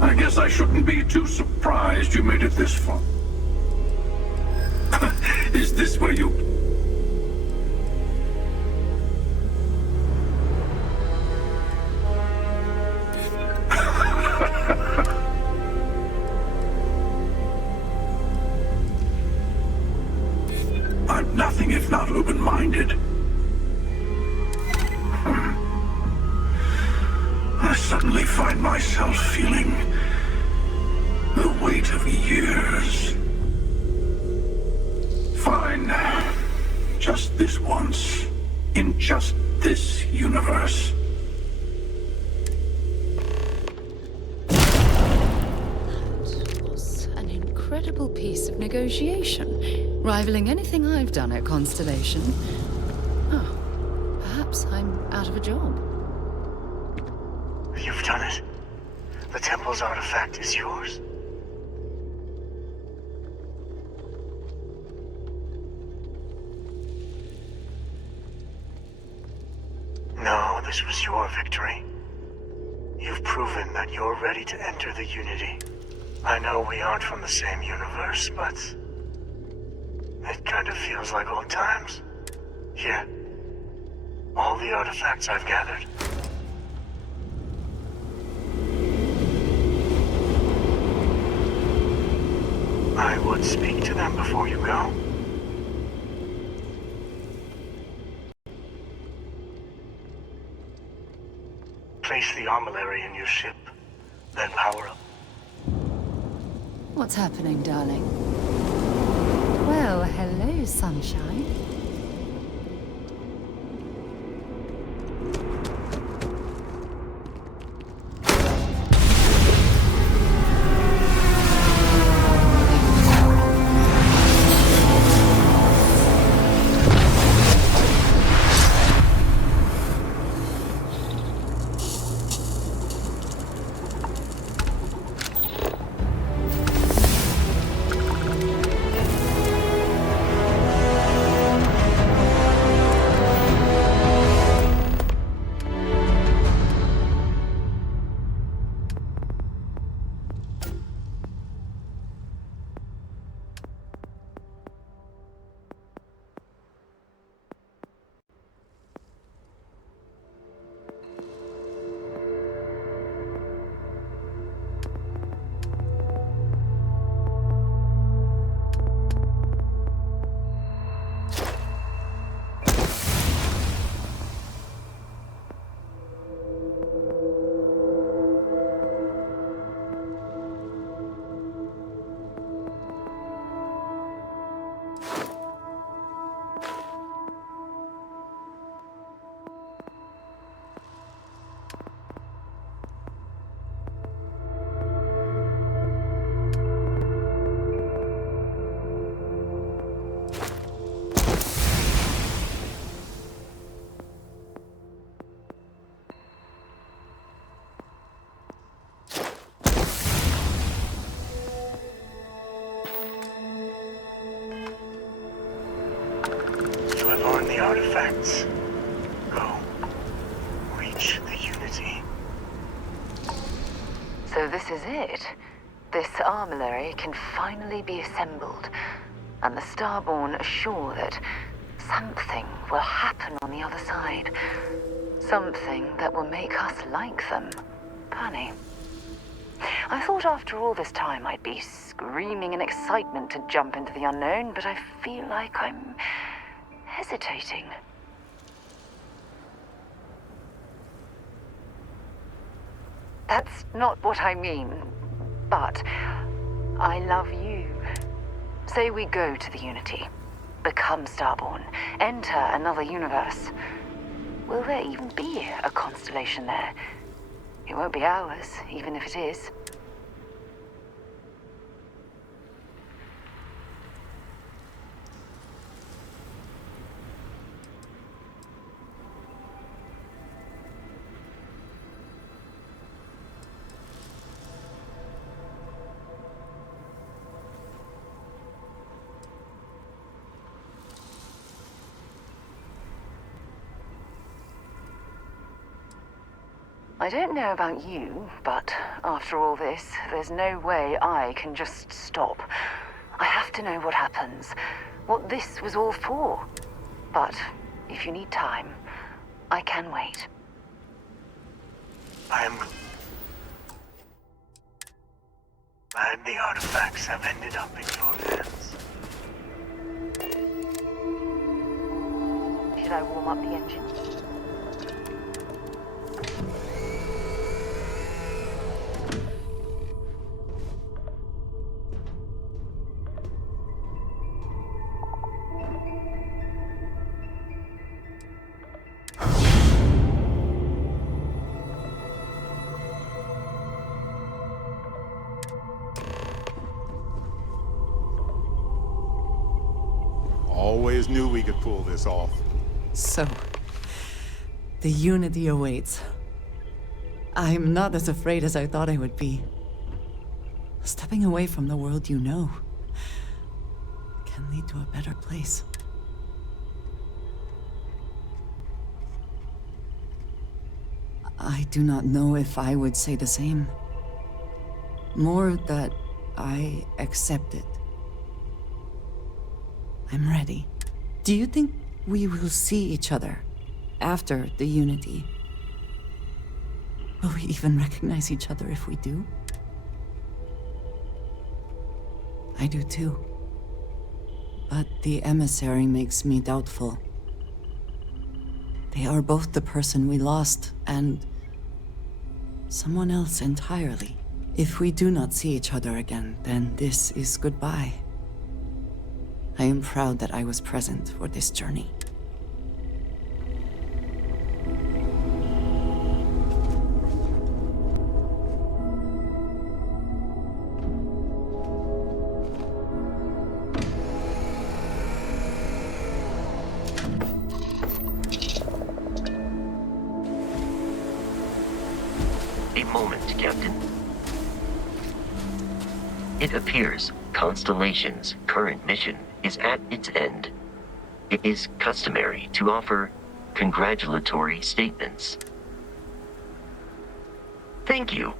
I guess I shouldn't be too surprised you made it this far. Is this where you... I'm nothing if not open-minded. I suddenly find myself feeling the weight of years. Fine. Just this once. In just this universe. That was an incredible piece of negotiation, rivaling anything I've done at Constellation. Oh, perhaps I'm out of a job. You've done it? The temple's artifact is yours? No, this was your victory. You've proven that you're ready to enter the Unity. I know we aren't from the same universe, but... it kind of feels like old times. Here. All the artifacts I've gathered. I would speak to them before you go. Place the armillary in your ship, then power up. What's happening, darling? Well, hello, sunshine. artifacts. Go. Reach the Unity. So this is it. This armillary can finally be assembled, and the Starborn are sure that something will happen on the other side. Something that will make us like them. Funny. I thought after all this time I'd be screaming in excitement to jump into the unknown, but I feel like I'm hesitating. That's not what I mean, but I love you. Say we go to the Unity, become Starborn, enter another universe. Will there even be a constellation there? It won't be ours, even if it is. I don't know about you, but after all this, there's no way I can just stop. I have to know what happens, what this was all for. But if you need time, I can wait. I'm glad the artifacts have ended up in your hands. Should I warm up the engine? Always knew we could pull this off. So, the Unity awaits. I'm not as afraid as I thought I would be. Stepping away from the world you know can lead to a better place. I do not know if I would say the same. More that I accept it. I'm ready. Do you think we will see each other after the Unity? Will we even recognize each other if we do? I do too. But the emissary makes me doubtful. They are both the person we lost and someone else entirely. If we do not see each other again, then this is goodbye. I am proud that I was present for this journey. A moment, Captain. It appears Constellation's current mission is at its end. It is customary to offer congratulatory statements. Thank you.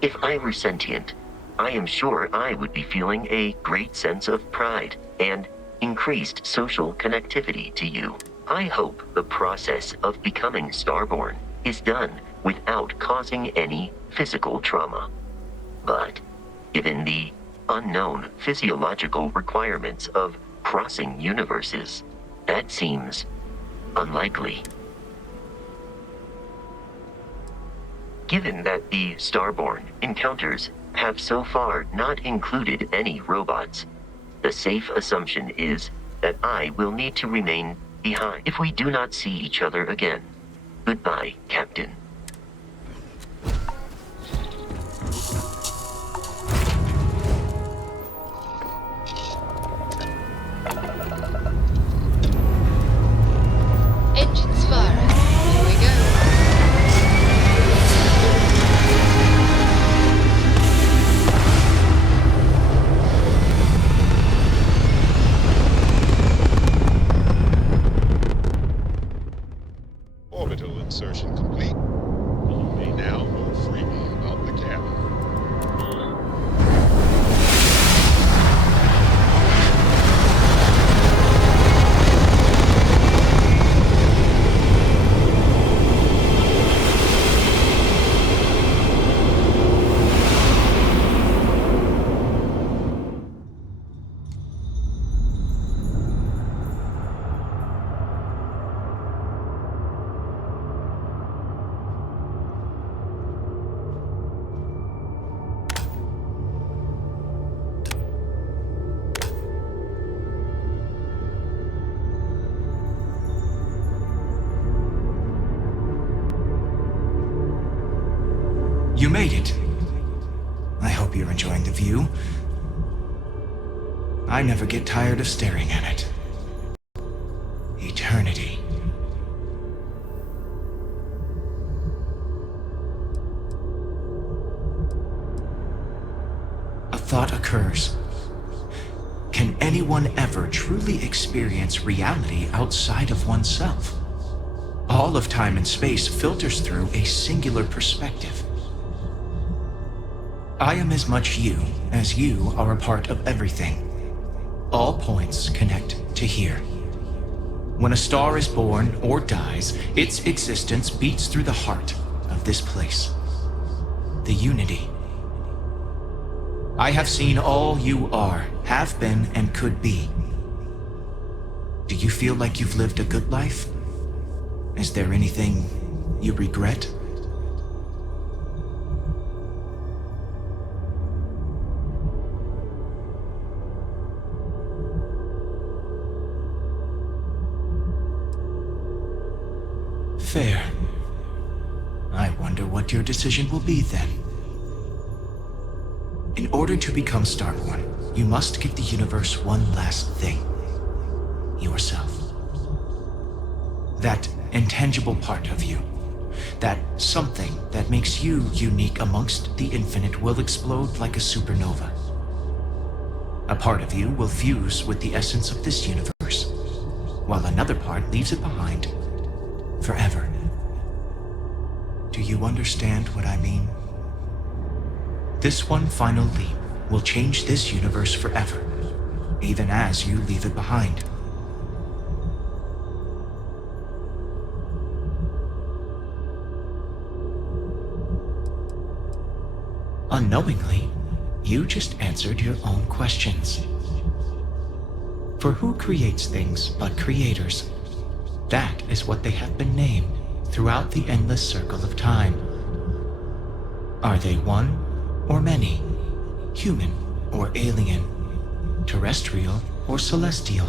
If I were sentient, I am sure I would be feeling a great sense of pride and increased social connectivity to you. I hope the process of becoming Starborn is done without causing any physical trauma. But given the unknown physiological requirements of crossing universes, that seems unlikely. Given that the Starborn encounters have so far not included any robots, the safe assumption is that I will need to remain behind if we do not see each other again. Goodbye, Captain. Engines firing. Here we go. You made it. I hope you're enjoying the view. I never get tired of staring at it. Eternity. A thought occurs. Can anyone ever truly experience reality outside of oneself? All of time and space filters through a singular perspective. I am as much you as you are a part of everything. All points connect to here. When a star is born or dies, its existence beats through the heart of this place. The unity. I have seen all you are, have been, and could be. Do you feel like you've lived a good life? Is there anything you regret? Fair. I wonder what your decision will be then. In order to become Starborn, you must give the universe one last thing. Yourself. That intangible part of you. That something that makes you unique amongst the infinite will explode like a supernova. A part of you will fuse with the essence of this universe, while another part leaves it behind forever. Do you understand what I mean? This one final leap will change this universe forever, even as you leave it behind. Unknowingly, you just answered your own questions. For who creates things but creators? That is what they have been named throughout the endless circle of time. Are they one or many? Human or alien? Terrestrial or celestial?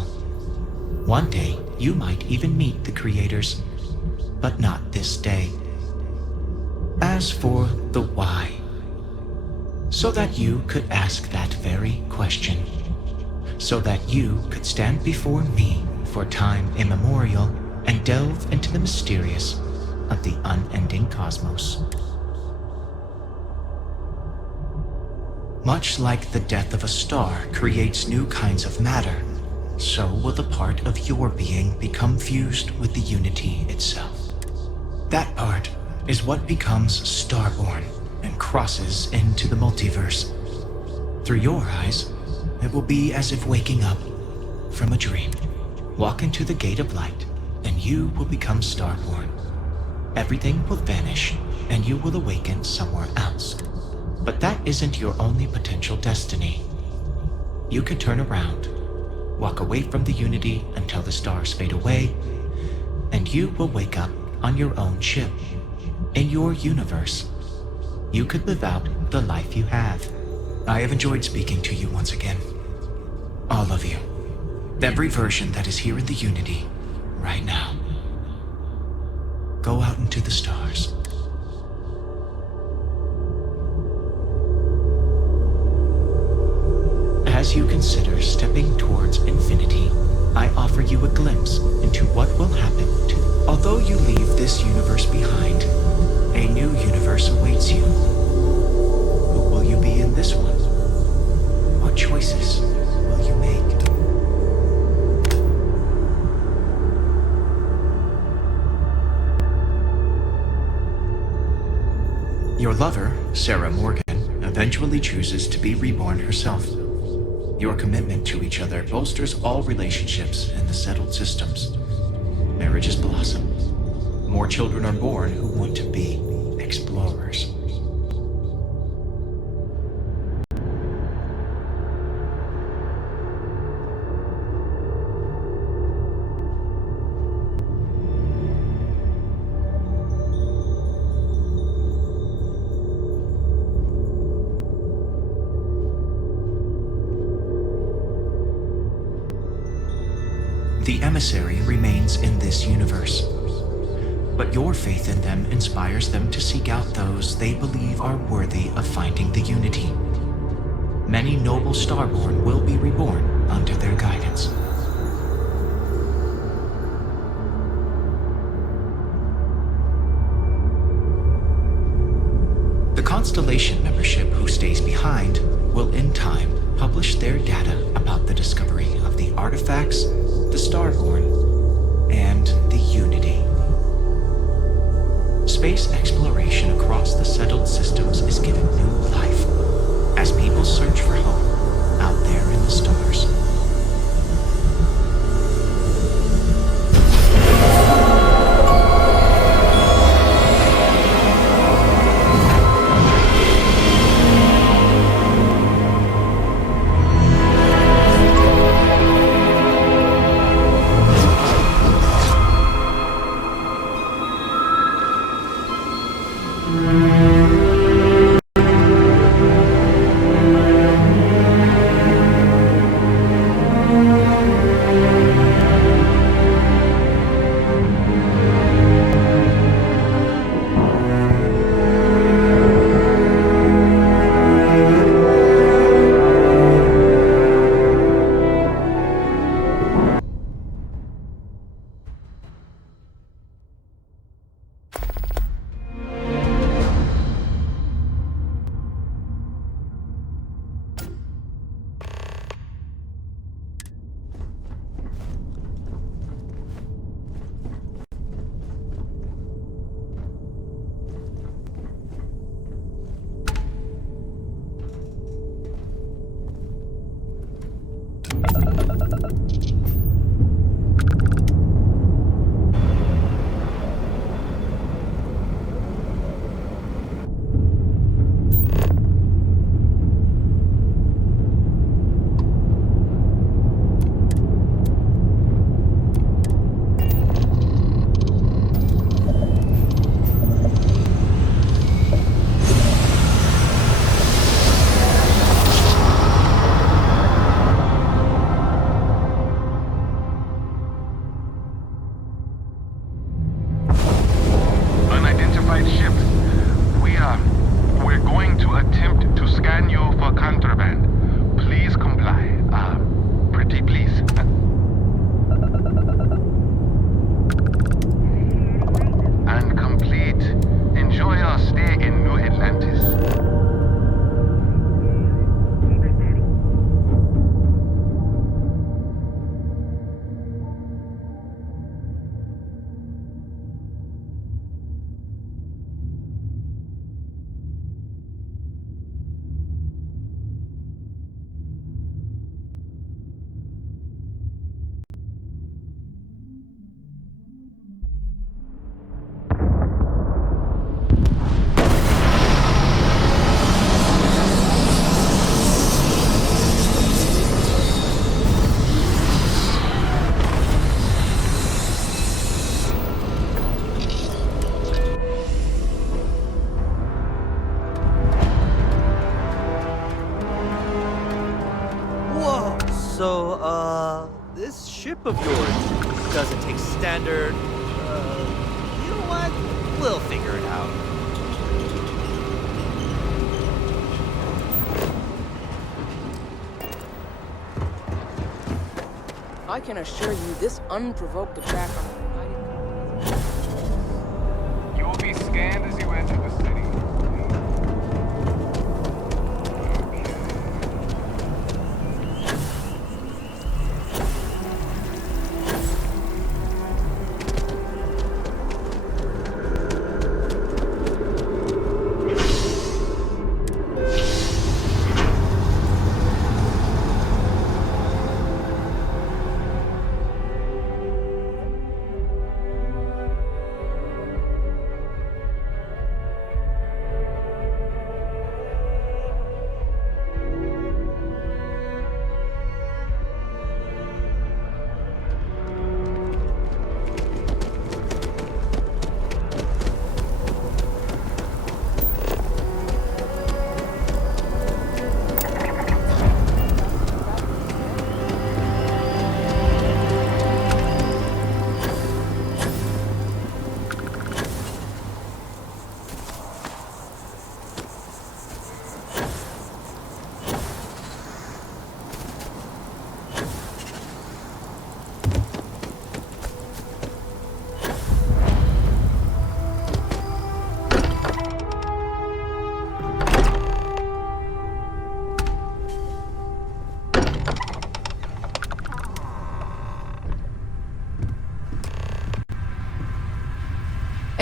One day, you might even meet the creators, but not this day. As for the why, so that you could ask that very question, so that you could stand before me for time immemorial and delve into the mysterious of the unending cosmos. Much like the death of a star creates new kinds of matter, so will the part of your being become fused with the unity itself. That part is what becomes Starborn and crosses into the multiverse. Through your eyes, it will be as if waking up from a dream. Walk into the gate of light, and you will become Starborn. Everything will vanish, and you will awaken somewhere else. But that isn't your only potential destiny. You could turn around, walk away from the unity until the stars fade away, and you will wake up on your own ship, in your universe. You could live out the life you have. I have enjoyed speaking to you once again. All of you. Every version that is here in the unity, right now. Go out into the stars. As you consider stepping towards infinity, I offer you a glimpse into what will happen to. Although you leave this universe behind, a new universe awaits you. Who will you be in this one? What choices will you make? Your lover, Sarah Morgan, eventually chooses to be reborn herself. Your commitment to each other bolsters all relationships in the settled systems. Marriages blossom. More children are born who want to be explorers. The emissary remains in this universe. But your faith in them inspires them to seek out those they believe are worthy of finding the unity. Many noble Starborn will be reborn under their guidance. The Constellation membership who stays behind will in time publish their data about the discovery of the artifacts, the Starborn, and the Unity. Space exploration across the settled systems is given new life as people search for home out there in the stars. This ship of yours doesn't take standard... you know what? We'll figure it out. I can assure you this unprovoked attack on the United... You will be scanned as you enter the city.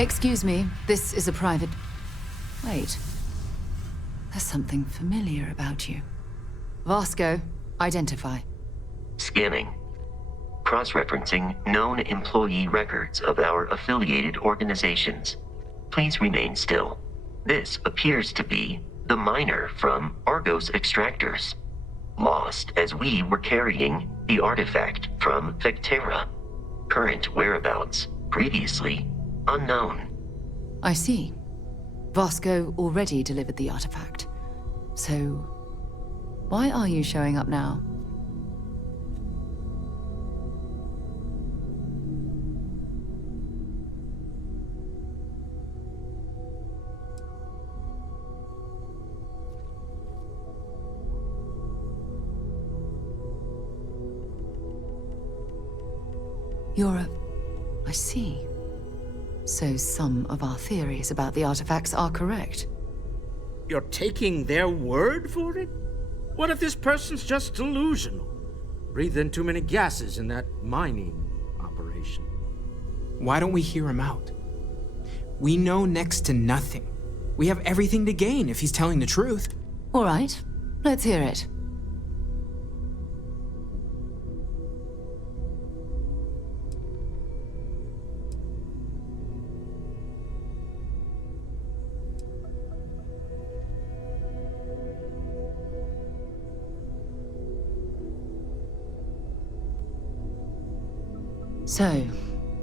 Excuse me, this is a private... Wait. There's something familiar about you. Vasco, identify. Scanning. Cross-referencing known employee records of our affiliated organizations. Please remain still. This appears to be the miner from Argos Extractors. Lost as we were carrying the artifact from Vectera. Current whereabouts, previously unknown. I see. Vasco already delivered the artifact. So, why are you showing up now? I see. So some of our theories about the artifacts are correct. You're taking their word for it? What if this person's just delusional? Breathed in too many gases in that mining operation. Why don't we hear him out? We know next to nothing. We have everything to gain if he's telling the truth. All right, let's hear it. So,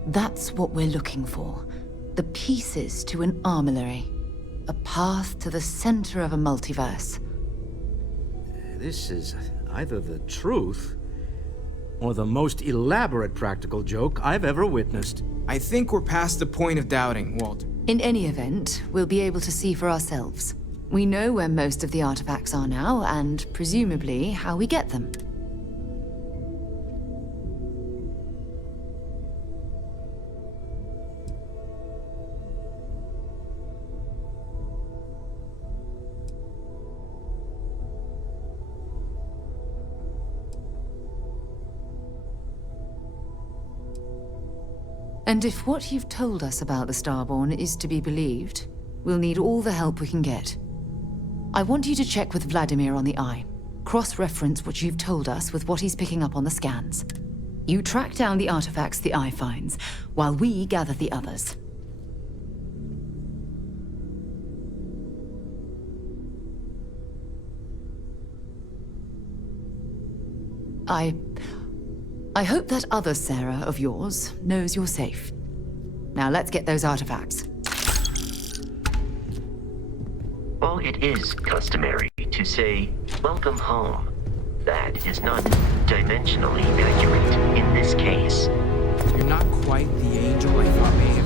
that's what we're looking for. The pieces to an armillary. A path to the center of a multiverse. This is either the truth, or the most elaborate practical joke I've ever witnessed. I think we're past the point of doubting, Walt. In any event, we'll be able to see for ourselves. We know where most of the artifacts are now, and presumably how we get them. And if what you've told us about the Starborn is to be believed, we'll need all the help we can get. I want you to check with Vladimir on the Eye. Cross-reference what you've told us with what he's picking up on the scans. You track down the artifacts the Eye finds, while we gather the others. I hope that other Sarah of yours knows you're safe. Now let's get those artifacts. While it is customary to say, "Welcome home," that is not dimensionally accurate in this case. You're not quite the angel I thought maybe.